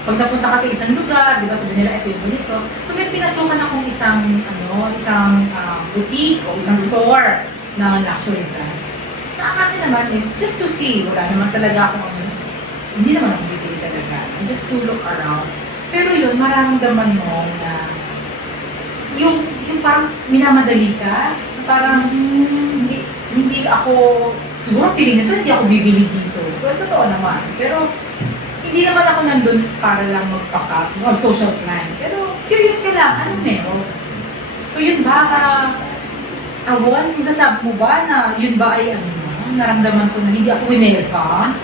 pag napunta ka sa isang lugar, di ba, sabi nila, ito yung bonito. So, may pinasukan akong isang boutique o isang store ng luxury brand. Na akin naman is, just to see, wala naman talaga akong, hindi naman ako bibili talaga. Just to look around. Pero yun, mararamdaman mo na yung parang minamadali ka, parang hindi ako, siguro feeling nito, hindi ako bibili dito. Well, totoo naman. Pero, hindi naman ako nandun para lang mag-social climb. Pero, curious ka lang, anong meron? So, yun ba, Awon, masasabi mo ba na yun ba ay naramdaman ko na hindi ako winelcome?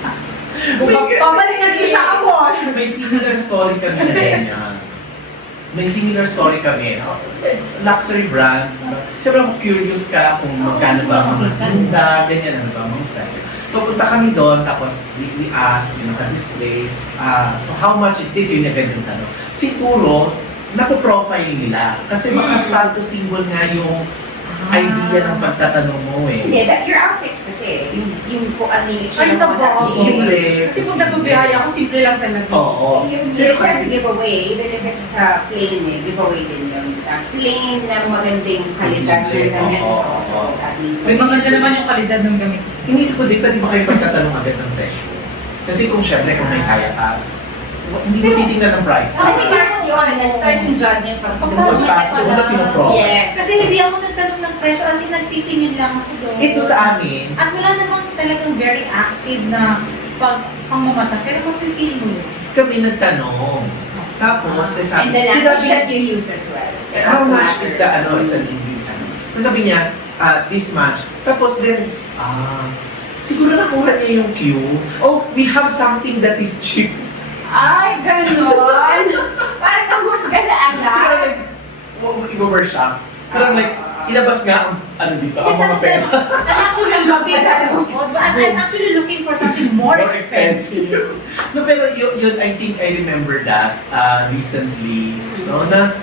Pabalikan niyo siya, Awon! May similar story kami na ganyan. May similar story kami. No? Luxury brand. Siyempre kung curious ka kung magkano ba mga tinda, ganyan, ano ba mga style. So punta kami doon, tapos we ask, naka-display, so how much is this? Yun yung ganyan tanong. Siguro, napo-profile nila. Kasi maka-status symbol nga yung idea ng pagtatanong mo eh. Hindi, that your outfits kasi, yung kung ano yung Ay, sa mo Simple. Kasi kung nagbabiyahe ako, simple lang talaga. Oo. Yung Pero kasi kasi, giveaway, even if it's plain eh, giveaway din yun. Plain na maganda yung kalidad Simple, ng damit. oo, So, oo. at least. May maganda naman yung kalidad ng gamit. inisip ko din, pwede ba kayo pagtatanong agad ng presyo? Kasi kung syempre, kung may kaya ka, hindi mo titignan ng price. So, nag-start yun, nag-start yung judging from the Pagpasok, wala pinoprofile. Yes. Kasi hindi ako nagtanong ng presyo kasi nagtitingin lang ako doon. Ito sa amin, At wala namang talagang very active na pangmamata. Pero mafe-feel mo yun. kami nagtanong. Tapos, And sabi, the language sinabi, that you use as well. how Also much is matters. the, it's an English, So sabi niya, this much. Tapos then, siguro nakuha niya yung cue. Oh, we have something that is cheap. Ay, ganon! Parang naghusga na Siguro agad. like, i-overshop. Parang like, ilabas nga ang, dito, ang Yes, mga pera. I'm actually looking for something more expensive. No, pero yun, I think I remember that recently, no, na,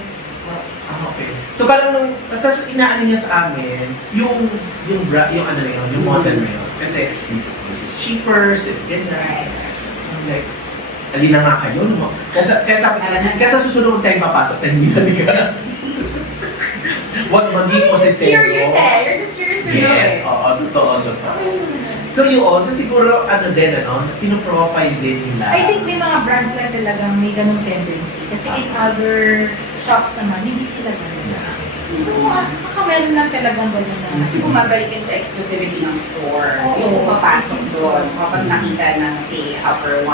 okay. So parang nung, tapos inaano niya sa amin, yung ano na yun, yung model na yun. Kasi, this is cheaper, ganyan. I'm like, ali na nga kayo, no? Kaya sa susunod tayo papasok sa hindi ka. What, maging You're just posisero. curious eh. You're just curious to know Yes, eh. oo, totoo. So yun, so siguro ano din, pinoprofile din nila. I think may mga brands lang talagang may ganong tendency. Kasi in other shops naman, hindi sila ganun. So, baka meron lang talagang ganun na. Kasi bumabalik yun sa exclusivity ng store. Oo. Yung papasok doon. So kapag nakita ng say upper 1%,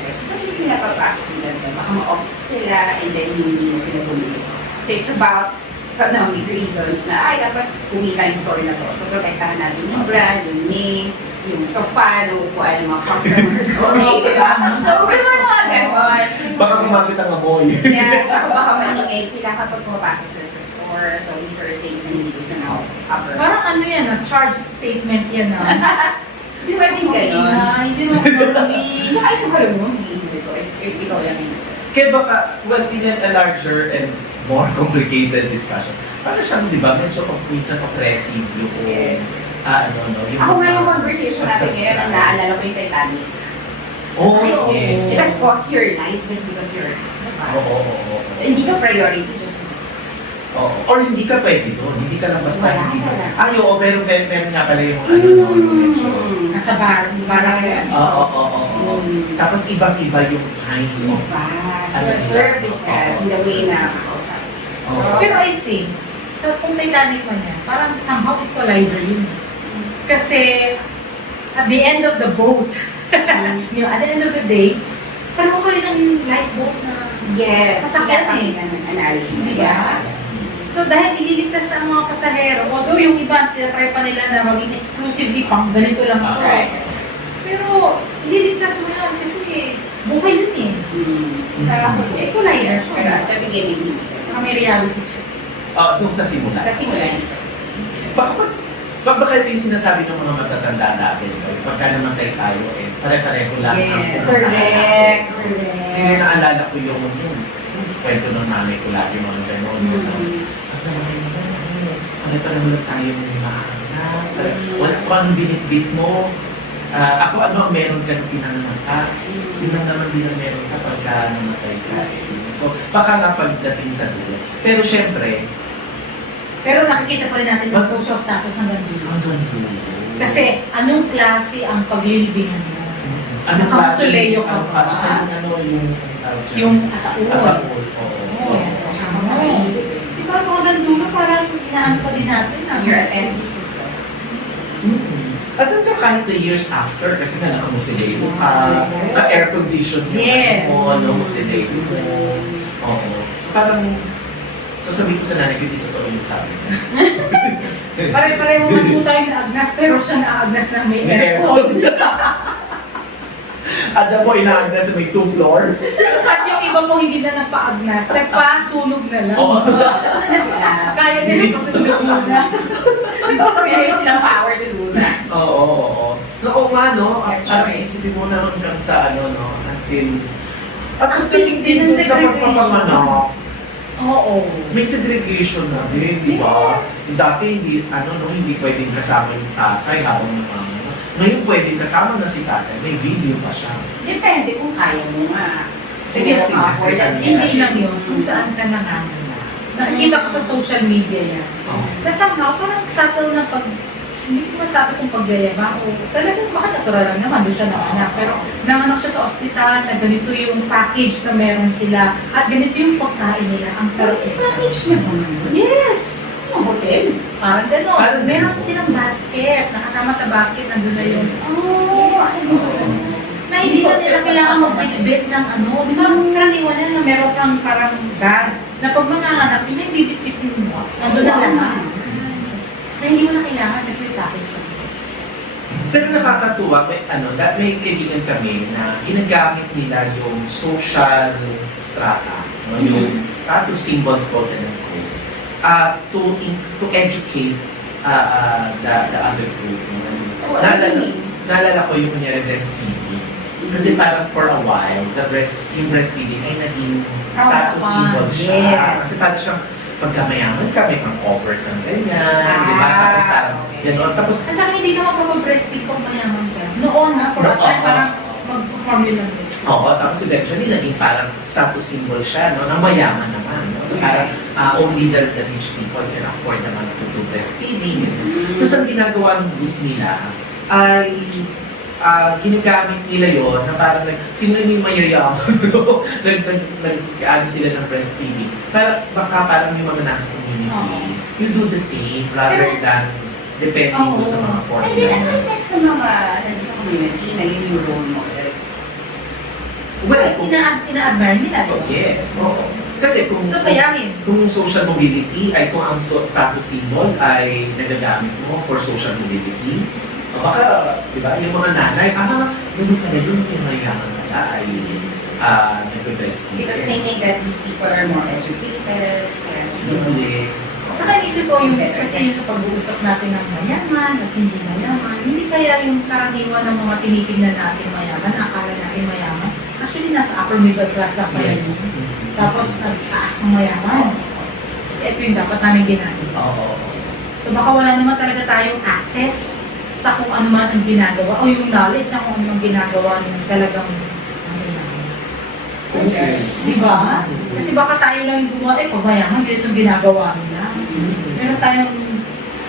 kasi bakit hindi nila papasok doon? Baka ma-off sila and then hindi na sila bumili. So it's about economic reasons na ay dapat kumita yung store na to. So protektahan natin yung brand, yung name, yung sofa, yung upuan ng mga customers. Okay, di ba? So may mga ganon. Baka kumapit ang amoy. Yeah, so baka maingay sila kapag pumapasok sila sa store. So these are things na hindi gusto na upper. Parang ano yan, charge statement yan na. Di ba din ganon? Hindi mo mali. Tsaka isa pa rin mo, hindi ko if ikaw lang yun. Kaya baka, well, in a larger and more complicated discussion, parang siyang, di ba, medyo minsan oppressive yung, Yes. yung Ako nga yung conversation natin ngayon, ang naalala ko yung Titanic. Oh, Oo. yes. It has cost your life just because you're, Oo. hindi ka priority just because. Oo. Or hindi ka pwede doon. Hindi ka lang basta Wala hindi ka ka. lang. Oo, pero meron nga pala yung yung medyo. Nasa bar, Yes. Oo. Tapos ibang-iba yung kinds of Services, in the way na Oo. Pero I think, sa kung Titanic man yan, parang somehow equalizer yun. Kasi, at the end of the boat, at the end of the day, parang kayo ng lifeboat na, Yes, Masakit eh. analogy. di ba? So dahil ililigtas na ang mga pasahero, although yung iba, tinatry pa nila na maging exclusively pang ganito lang ito. Right. Pero, ililigtas mo yun kasi buhay yun eh. Sa Equalizer. Pero at the beginning, hindi. Kami reality check. Nung sa simula. Kasi wala yun. Baka ito yung sinasabi ng mga matatanda natin. Pagka namatay tayo, pare-pareho lang ang Yes. Correct. Hindi naalala ko yung kwento ng nanay ko lagi mga gano'n. Pag namatay mo, pare-pareho lang tayo ng maangas. Wala ko anong binitbit mo. Ako ano ang meron ka nung pinanganak. Yun lang naman din ang meron ka pagka namatay ka. So, baka nga pagdating sa dulo. Pero syempre, Pero nakikita pa rin natin yung social status ng ganun. hanggang dulo. Kasi anong klase ang paglilibingan mo? Ano klase? Nakakusuleyo ka ba? At saka yung tawag dyan? Yung ataul. Ataul, oo. Yes. Tsaka sa may Diba, so hanggang dulo parang inaano pa din natin ang your attending system. At hanggang kahit the years after, kasi nga nakamusileyo ka, ka-air condition yung Yes. mo, musileyo mo. Oo. So parang, sasabihin ko sa nanay ko, hindi totoo yung sabi niya. Pare-pareho man po tayo na agnas, pero siya na-agnas na may May aircon. At dyan po inaagda sa may 2 floors. At yung iba po hindi na nagpa-agnas, nagpa-sunog na lang. Oo. Ano na sila? Kaya nila pasunog muna. Meron silang power to do that. Oo. Oo nga, no? At Choice. isipin mo na hanggang sa ano, no? Until... At Until pagdating din din dun ang sa segregation. pagpapanganak, Oo. may segregation na din, di ba? Dati hindi pwedeng kasama yung tatay habang nanganganak. Ngayon pwedeng kasama na si tatay, may video pa siya. Depende kung kaya mo nga. Yes, yes, yes. Hindi lang yun, kung saan ka nanganganak. Nakikita ko sa social media yan. Oh. Kasi somehow, parang subtle na hindi ko masabi kung paggayabang o talagang baka natural lang naman, doon siya nanganak. Pero nanganak siya sa ospital, na ganito yung package na meron sila, at ganito yung pagkain nila. Ang sarap nila. Package niya ba naman? Yes! Ang hotel. Parang gano'n. Parang Meron gano'n. silang basket. Nakasama sa basket, nandun na yung... Na hindi na sila kailangan magbitbit ng ano. Di ba, karaniwan yan na meron kang parang bag. Na pag manganganak, yun na yung bibit-bit mo. Nandun na lahat. Na hindi mo na kailangan kasi yung package lang. Pero nakakatuwa, may kaibigan kami na ginagamit nila yung social strata, no? Yung status symbols ko to educate the other group. Naalala ko yung kunyari breastfeeding. Kasi parang for a while, yung breastfeeding ay naging status symbol siya. Yes. Kasi parang siyang pagkamayaman ka, may pang cover ng ganyan, di ba? Tapos parang gano'n. Tapos, At saka hindi ka magpapag-breastfeed kung mayaman ka. Noon na, for a time, parang mag-formula din. oo, tapos eventually naging parang status symbol siya, no? Na mayaman naman, no? Parang only the rich people can afford naman to do breastfeeding. Tapos ang ginagawa ng group nila ay ginagamit nila yon na parang tingnan yung mayayaman, no? Nag-ano sila ng breastfeeding. Baka parang yung mga nasa community, you do the same rather than depending Oo. sa mga And formula. then, ano effect sa mga sa community na yun yung role model? Well, kung Ina-admire nila. yes, oo. Kasi kung Ito payamin. kung social mobility ay kung ang status symbol ay nagagamit mo for social mobility, baka, di ba, yung mga nanay, ganun pala yun, yung mayayaman pala ay nag-breastfeed. Because they think that these people are more educated. Sige. Tsaka inisip ko yung, kasi yung sa pag-uusap natin ng mayaman at hindi mayaman, hindi kaya yung karaniwan ng mga tinitingnan natin mayaman, akala natin mayaman, actually nasa upper middle class lang pala Yes. yun. Tapos nagtaas ng mayaman. Kasi ito yung dapat namin ginagawa. Oo. So baka wala naman talaga tayong access sa kung ano man ang ginagawa o yung knowledge na kung ano ang ginagawa ng talagang Okay. di ba? Kasi baka tayo lang yung gumawa, pag mayaman, ganito yung ginagawa nila. Meron tayong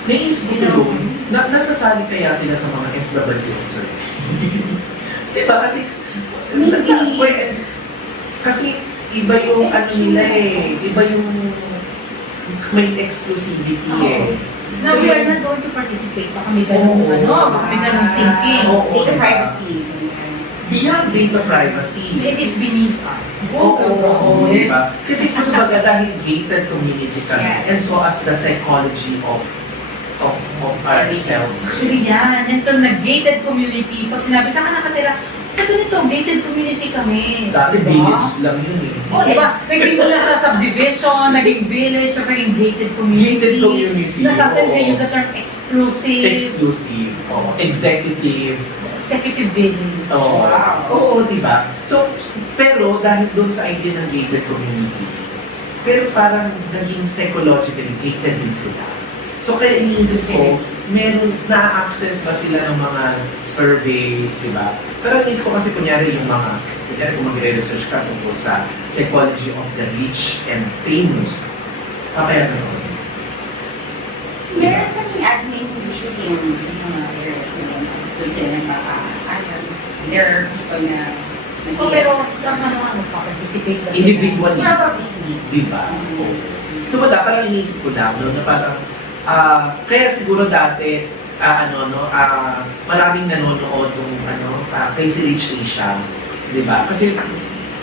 Naisip ko doon, nasasali kaya sila sa mga SWS survey? Diba? Kasi, kasi iba yung ano nila iba yung may exclusivity na we are not going to participate. Baka may ganun, baka may ganun thinking. Data privacy. Beyond data privacy. It is beneath us. Oo, diba? Kasi kung sabaga dahil gated community kami, Yeah. and so as the psychology of ourselves. Actually yan, yung term na gated community, pag sinabi sa nakatira, Sa ganito, gated community kami. Dati Diba? village lang yun eh. O, diba? Nagsimula sa subdivision, naging village, naging gated community. Gated community, Na sometimes they oo. use the term exclusive, Exclusive, executive, executive village. oo. Wow. Oo, diba? So, pero dahil doon sa idea ng gated community, pero parang naging psychologically gated din sila. So, kaya iniisip ko, meron na-access ba sila ng mga surveys, di ba? Pero iniisip ko kasi kunyari yung mga, kunyari kung magre-research ka tungkol sa psychology of the rich and famous, kaya gano'n. Meron kasing admin usually yung mga areas na yun. Tapos doon sila there are people na O, pero ano participate ba sila? Individually, Probably. di ba? So wala, parang iniisip ko lang, no, na parang, kaya siguro dati, maraming nanonood ng Crazy Rich Asia, di ba? Kasi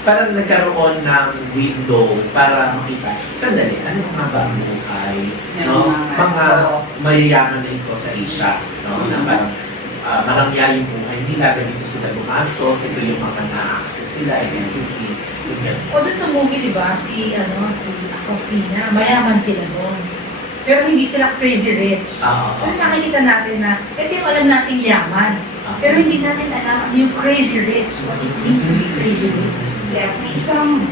parang nagkaroon ng window para makita, sandali, ano mga ba ang buhay, no? Mga mayayaman na ito sa Asia, no? Na parang marangya yung buhay nila, ganito sila gumastos, ito yung mga na-access nila, identity, ganyan. O dun sa movie, di ba, si Aquafina, mayaman sila doon. Pero hindi sila crazy rich. So nakikita natin na, ito yung alam nating yaman. Pero hindi natin alam yung crazy rich, what it means to be crazy rich. Yes, may isang,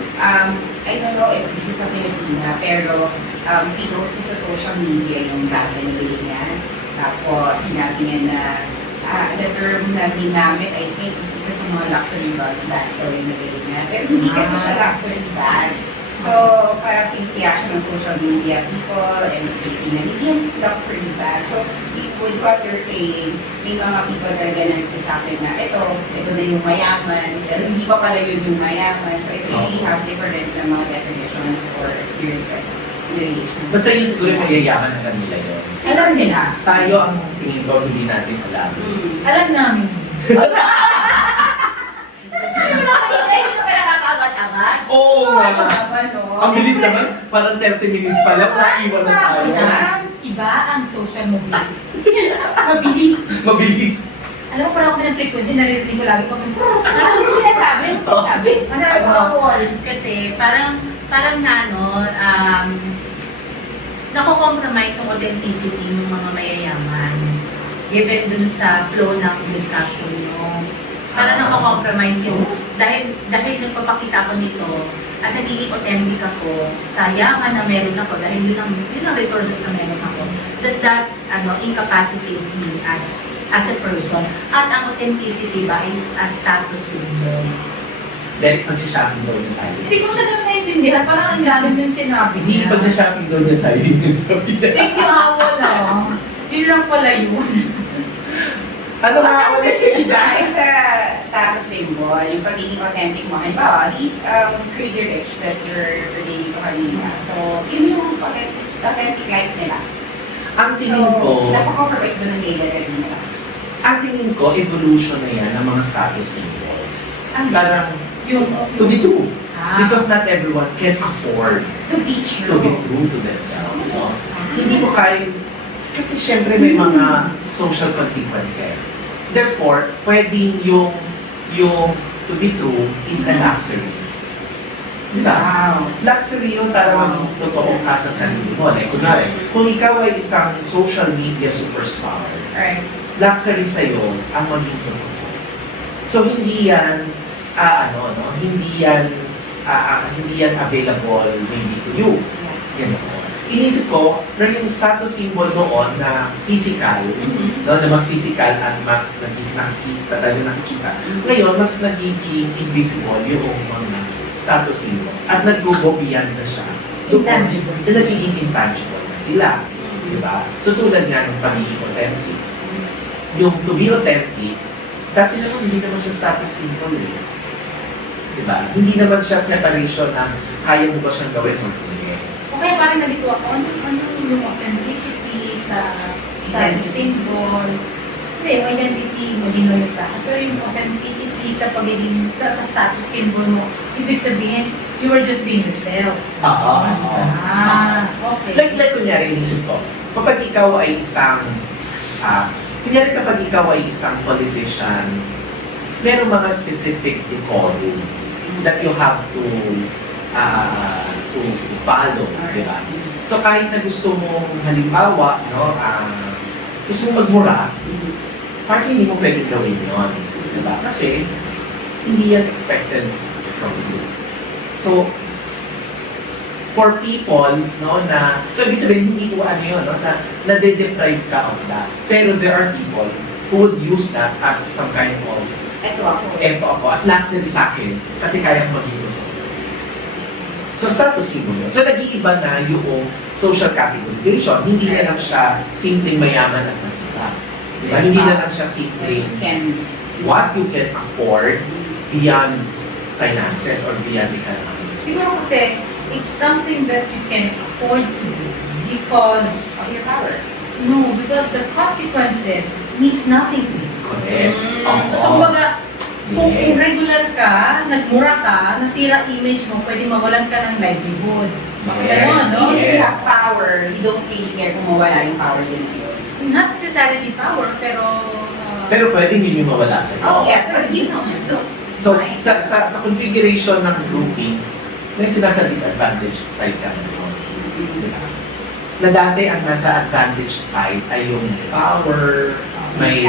I don't know if this is sa Pilipina, pero pinost ko sa social media yung background niya. Tapos sinabi niya na the term na ginamit, I think, is isa sa mga luxury bags daw yung nabili niya. Pero hindi kasi siya luxury bag. So, parang pinitiya siya ng social media people and stating na hindi yan luxury bag. So, with what you're saying, may mga people talaga na nagsasabi na ito na yung mayaman, pero hindi pa pala yun yung mayaman. So, it really have different na mga definitions or experiences in the relation. Basta yung siguro yung mayayaman na kanila yun. Sino sila? Tayo ang tingin ko, hindi natin alam. Alam namin. Oo nga. Ang bilis naman, parang 30 minutes pa lang, naiwan na tayo. Iba ang social mobility. Mabilis. Mabilis. Alam mo, parang ako ng frequency, naririnig ko lagi pag Ano yung sinasabi? Sinasabi? Masarap ko ako wall. Kasi parang nako-compromise yung authenticity ng mga mayayaman given dun sa flow ng discussion nyo. Parang nako-compromise yung dahil nagpapakita ko nito at nagiging authentic ako sa yaman na meron ako dahil yun ang resources na meron ako. Does that incapacitate me as a person? At ang authenticity ba is a status symbol? Dahil pag-shopping daw na tayo. Hindi ko siya naman naiintindihan. Parang ang lalim yung sinabi Hindi niya. pag-shopping daw na tayo yung sabi na. Thank you, Awa lang. Yun lang pala yun. Ano nga Baka ulit kasi iba ay sa status symbol, yung pagiging authentic mo. Halimbawa, these crazy rich that you're relating to kanina. So, yun yung authentic life nila. Ang tingin ko, Napaka-compromise ba ng label kanina? ang tingin ko, evolution na yan ng mga status symbols. Parang, Yung, to be true. Ah. Because not everyone can afford To be to be true. true to themselves. No? Hindi mo kaya, kasi syempre may mga social consequences. Therefore, pwedeng yung to be true is a luxury. Diba? Wow. Luxury yun para maging totoong ka sa sarili mo. Like, kunwari, kung ikaw ay isang social media superstar, Alright. luxury sa'yo ang maging totoo. So, hindi yan, hindi yan available maybe to you. Yes. Gano'n. Inisip ko na yung status symbol noon na physical, no, na mas physical at mas nakikita. Ngayon, mas nagiging invisible yung mga status symbols. At nag-go beyond na siya. Intangible. Na nagiging intangible na sila. Diba? So tulad nga ng pagiging authentic. Yung to be authentic, dati naman hindi naman siya status symbol eh. Diba? Hindi naman siya separation na kaya mo ba siyang gawin o hindi. o kaya parang nalito ako, ano yung authenticity sa status symbol? Hindi, yung identity, magino yun sa akin. Pero yung authenticity sa pagiging, sa status symbol mo, ibig sabihin, you were just being yourself. Okay. Like kunyari, inisip ko, kapag ikaw ay isang, kunyari kapag ikaw ay isang politician meron mga specific decorum that you have to follow, di ba? So kahit na gusto mong halimbawa, no, gusto mong magmura, partly hindi mo pwedeng gawin yun, di ba? Kasi hindi yan expected from you. So, for people, no, na, so ibig sabihin, hindi ko ano yun, no, na nade-deprive ka of that. Pero there are people who would use that as some kind of, Ito ako. at luxury sa akin, kasi kaya ko maging. So, status symbol yun. So, nag-iiba na yung social categorization. Hindi na lang siya simpleng mayaman at makita. Diba? Hindi na lang siya simpleng what you can afford beyond finances or beyond economic. Siguro kasi, it's something that you can afford to do because Of your power. no, because the consequences means nothing to you. Correct. Oo. So, kumbaga, kung Yes. regular ka, nagmura ka, nasira image mo, pwede mawalan ka ng livelihood. Yes. Ganon, no? Even if you Yes. have power, you don't really care kung mawala yung power din na yun. Not necessarily power, pero... Pero pwede yun yung mawala sa'yo. Oh, yes, but you know, just don't. So, sa configuration ng groupings, medyo nasa disadvantage side ka ngayon. Diba? Na dati ang nasa advantage side ay yung power, may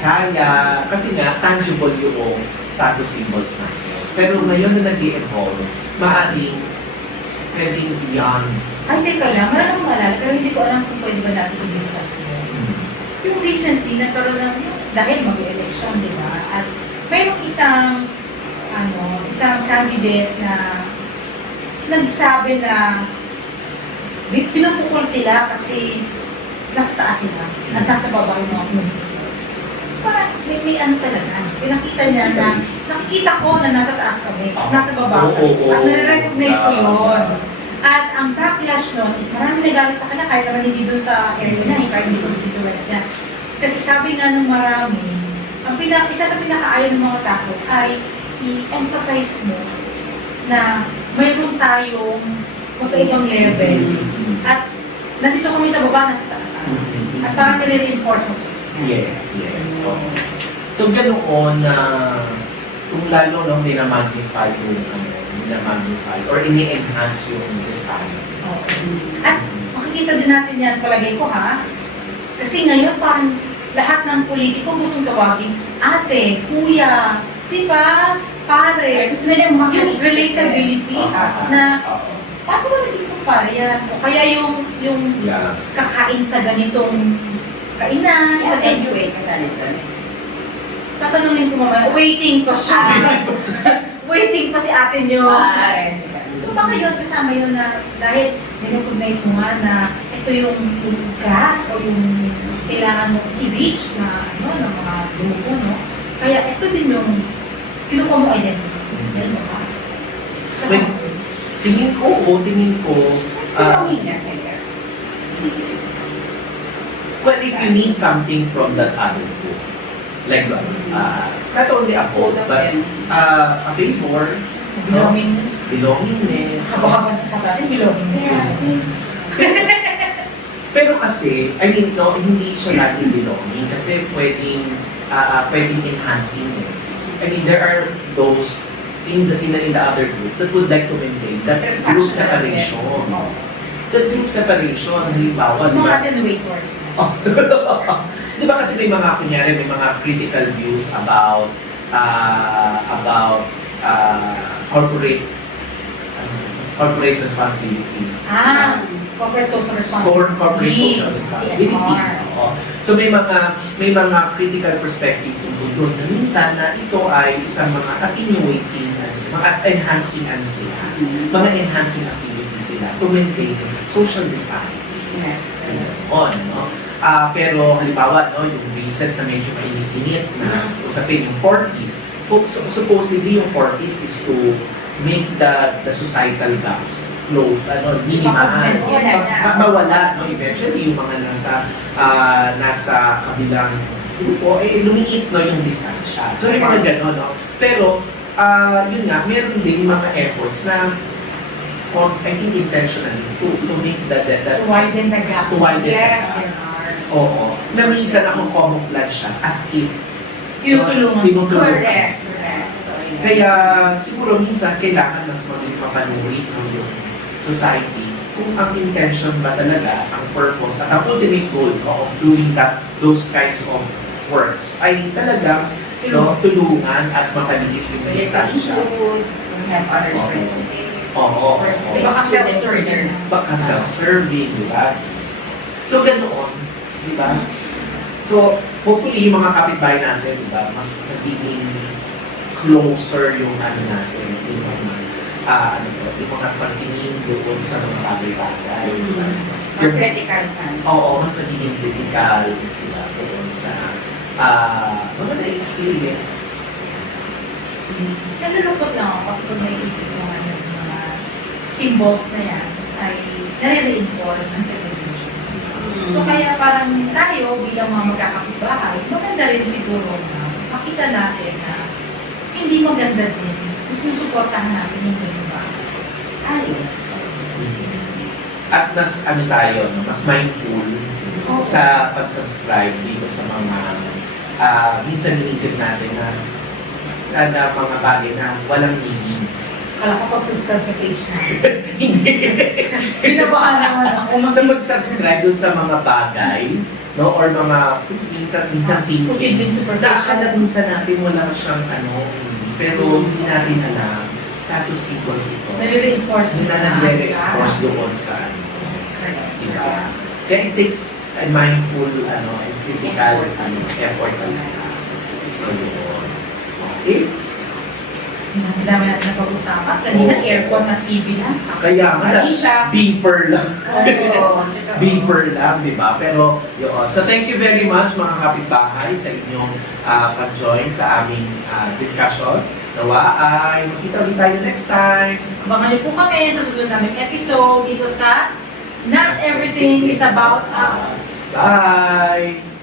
kaya, kasi nga tangible yung status symbols natin. Pero ngayon na nag-i-evolve, maaaring pwedeng beyond. Kasi ka lang, wala nang malala, pero hindi ko alam kung pwede ba natin i-discuss yun. Yung recently, nagkaroon ng, dahil mag-election, di ba? At mayroong isang candidate na nagsabi na pinupukol sila kasi nasa taas sila, at nasa baba yung mga community. Parang may ano talaga. Pinakita niya na, nakikita ko na nasa taas kami, nasa baba kami. At nare-recognize ko yun. At ang backlash nun is marami nagalit sa kanya kahit naman hindi doon sa area niya, kahit hindi constituents niya. Kasi sabi nga ng marami, isa sa pinakaayaw ng mga tao ay i-emphasize mo na mayroon tayong magkaibang level at nandito kami sa baba, nasa taas. At parang nire-reinforce mo. Yes. So, ganoon na kung lalo nung minamagnify or ini-enhance yung design. At makikita din natin yan, palagay ko ha. Kasi ngayon parang lahat ng politiko gustong tawagin ate, kuya, di ba, pare. Gusto nila yung Yung relatability na paano ba naging kumpare yan? O kaya yung Yeah. kakain sa ganitong kainan, sa ganitong Anyway, kasali ito. tatanungin ko mamaya, waiting pa siya. Waiting pa si ate nyo. So baka yun, kasama yun na dahil recognize mo nga na ito yung class o yung kailangan mo i-reach na ng mga grupo, no? Kaya ito din yung kinukuha mo identity. Yan mo ka. Wait, tingin ko. It's belongingness, I guess. Well, if you need something from that other group, like not only a vote, Both of but them. a favor, Belongingness. belongingness. Kapag sa atin, belongingness. Pero kasi, I mean, no, hindi siya laging belonging kasi pwedeng enhancing eh. I mean, there are those in the other group that would like to maintain that group separation. That group separation, halimbawa, di Mga ba? attenuators. Di ba kasi may mga, kunyari, may mga critical views about corporate responsibility. Corporate social responsibility. Corporate social responsibilities. Oo. So may mga critical perspective tungkol doon na minsan na ito ay isang mga attenuating, mga enhancing sila, mga enhancing activities sila to maintain social disparity. Yes. No? Pero halimbawa, no, yung recent na medyo mainit-init na usapin yung 40s, supposedly yung 40s is to make the societal gaps close, minimal, mawala, no, eventually yung mga nasa kabilang grupo, lumiit, no, yung distansya. So yung mga gano'n, no? Pero, yun nga, meron din mga efforts na I think intentionally to make that To widen the gap. To widen the Yes, gap. there are. Oo. Na minsan ako camouflage siya as if Tinutulungan. Correct. Correct. Totoo yun. Kaya siguro minsan kailangan mas maging mapanuri ng yung society kung ang intention ba talaga, ang purpose at ang ultimate goal of doing those kinds of works ay talagang tulungan at mapaliit yung Pwede sa distansya. include, help others Oo. participate. Oo. Or oo. Baka student self-serving. learner. Baka self-serving, di ba? So, ganoon, di ba? So, hopefully, yung mga kapitbahay natin, di ba, mas nagiging closer yung ano natin, yung mga, yung mga pagtingin doon sa mga bagay-bagay. di ba? Or critical sa Oo, mas nagiging critical, di ba, doon sa mga na-experience. Nalulungkot lang ako kasi kung naiisip ko nga yung mga symbols na yan ay nare-reinforce ang segregation. So kaya parang tayo bilang mga magkakapitbahay, maganda rin siguro na makita natin na hindi maganda din. Susuportahan natin yung ganun ba. ayos. At mas ano tayo, no, mas mindful Oo. sa pag-subscribe dito sa mga minsan inisip natin na mga bagay na walang meaning. Kala ko pag-subscribe sa page natin. Hindi. Binabahan naman ako. Sa mag-subscribe dun sa mga bagay, no, or mga minsan thinking, Posibleng superficial. nakakala minsan natin wala siyang ano, pero hindi natin alam, status symbols ito. Nare-reinforce Hindi na nagre-reinforce doon sa ano. Diba? Kaya it takes a mindful and critical effort talaga. So yun. Okay? Ang dami natin na pag-usapan. Kanina Oo. aircon na TV lang. Kaya nga, Marisha. beeper lang. Oo. Beeper lang, di ba? Pero yun. So thank you very much mga kapitbahay sa inyong pag-join sa aming discussion. Nawa ay makita ulit tayo next time. Abangan niyo po kami sa susunod naming episode dito sa Not Everything is About Us. Bye!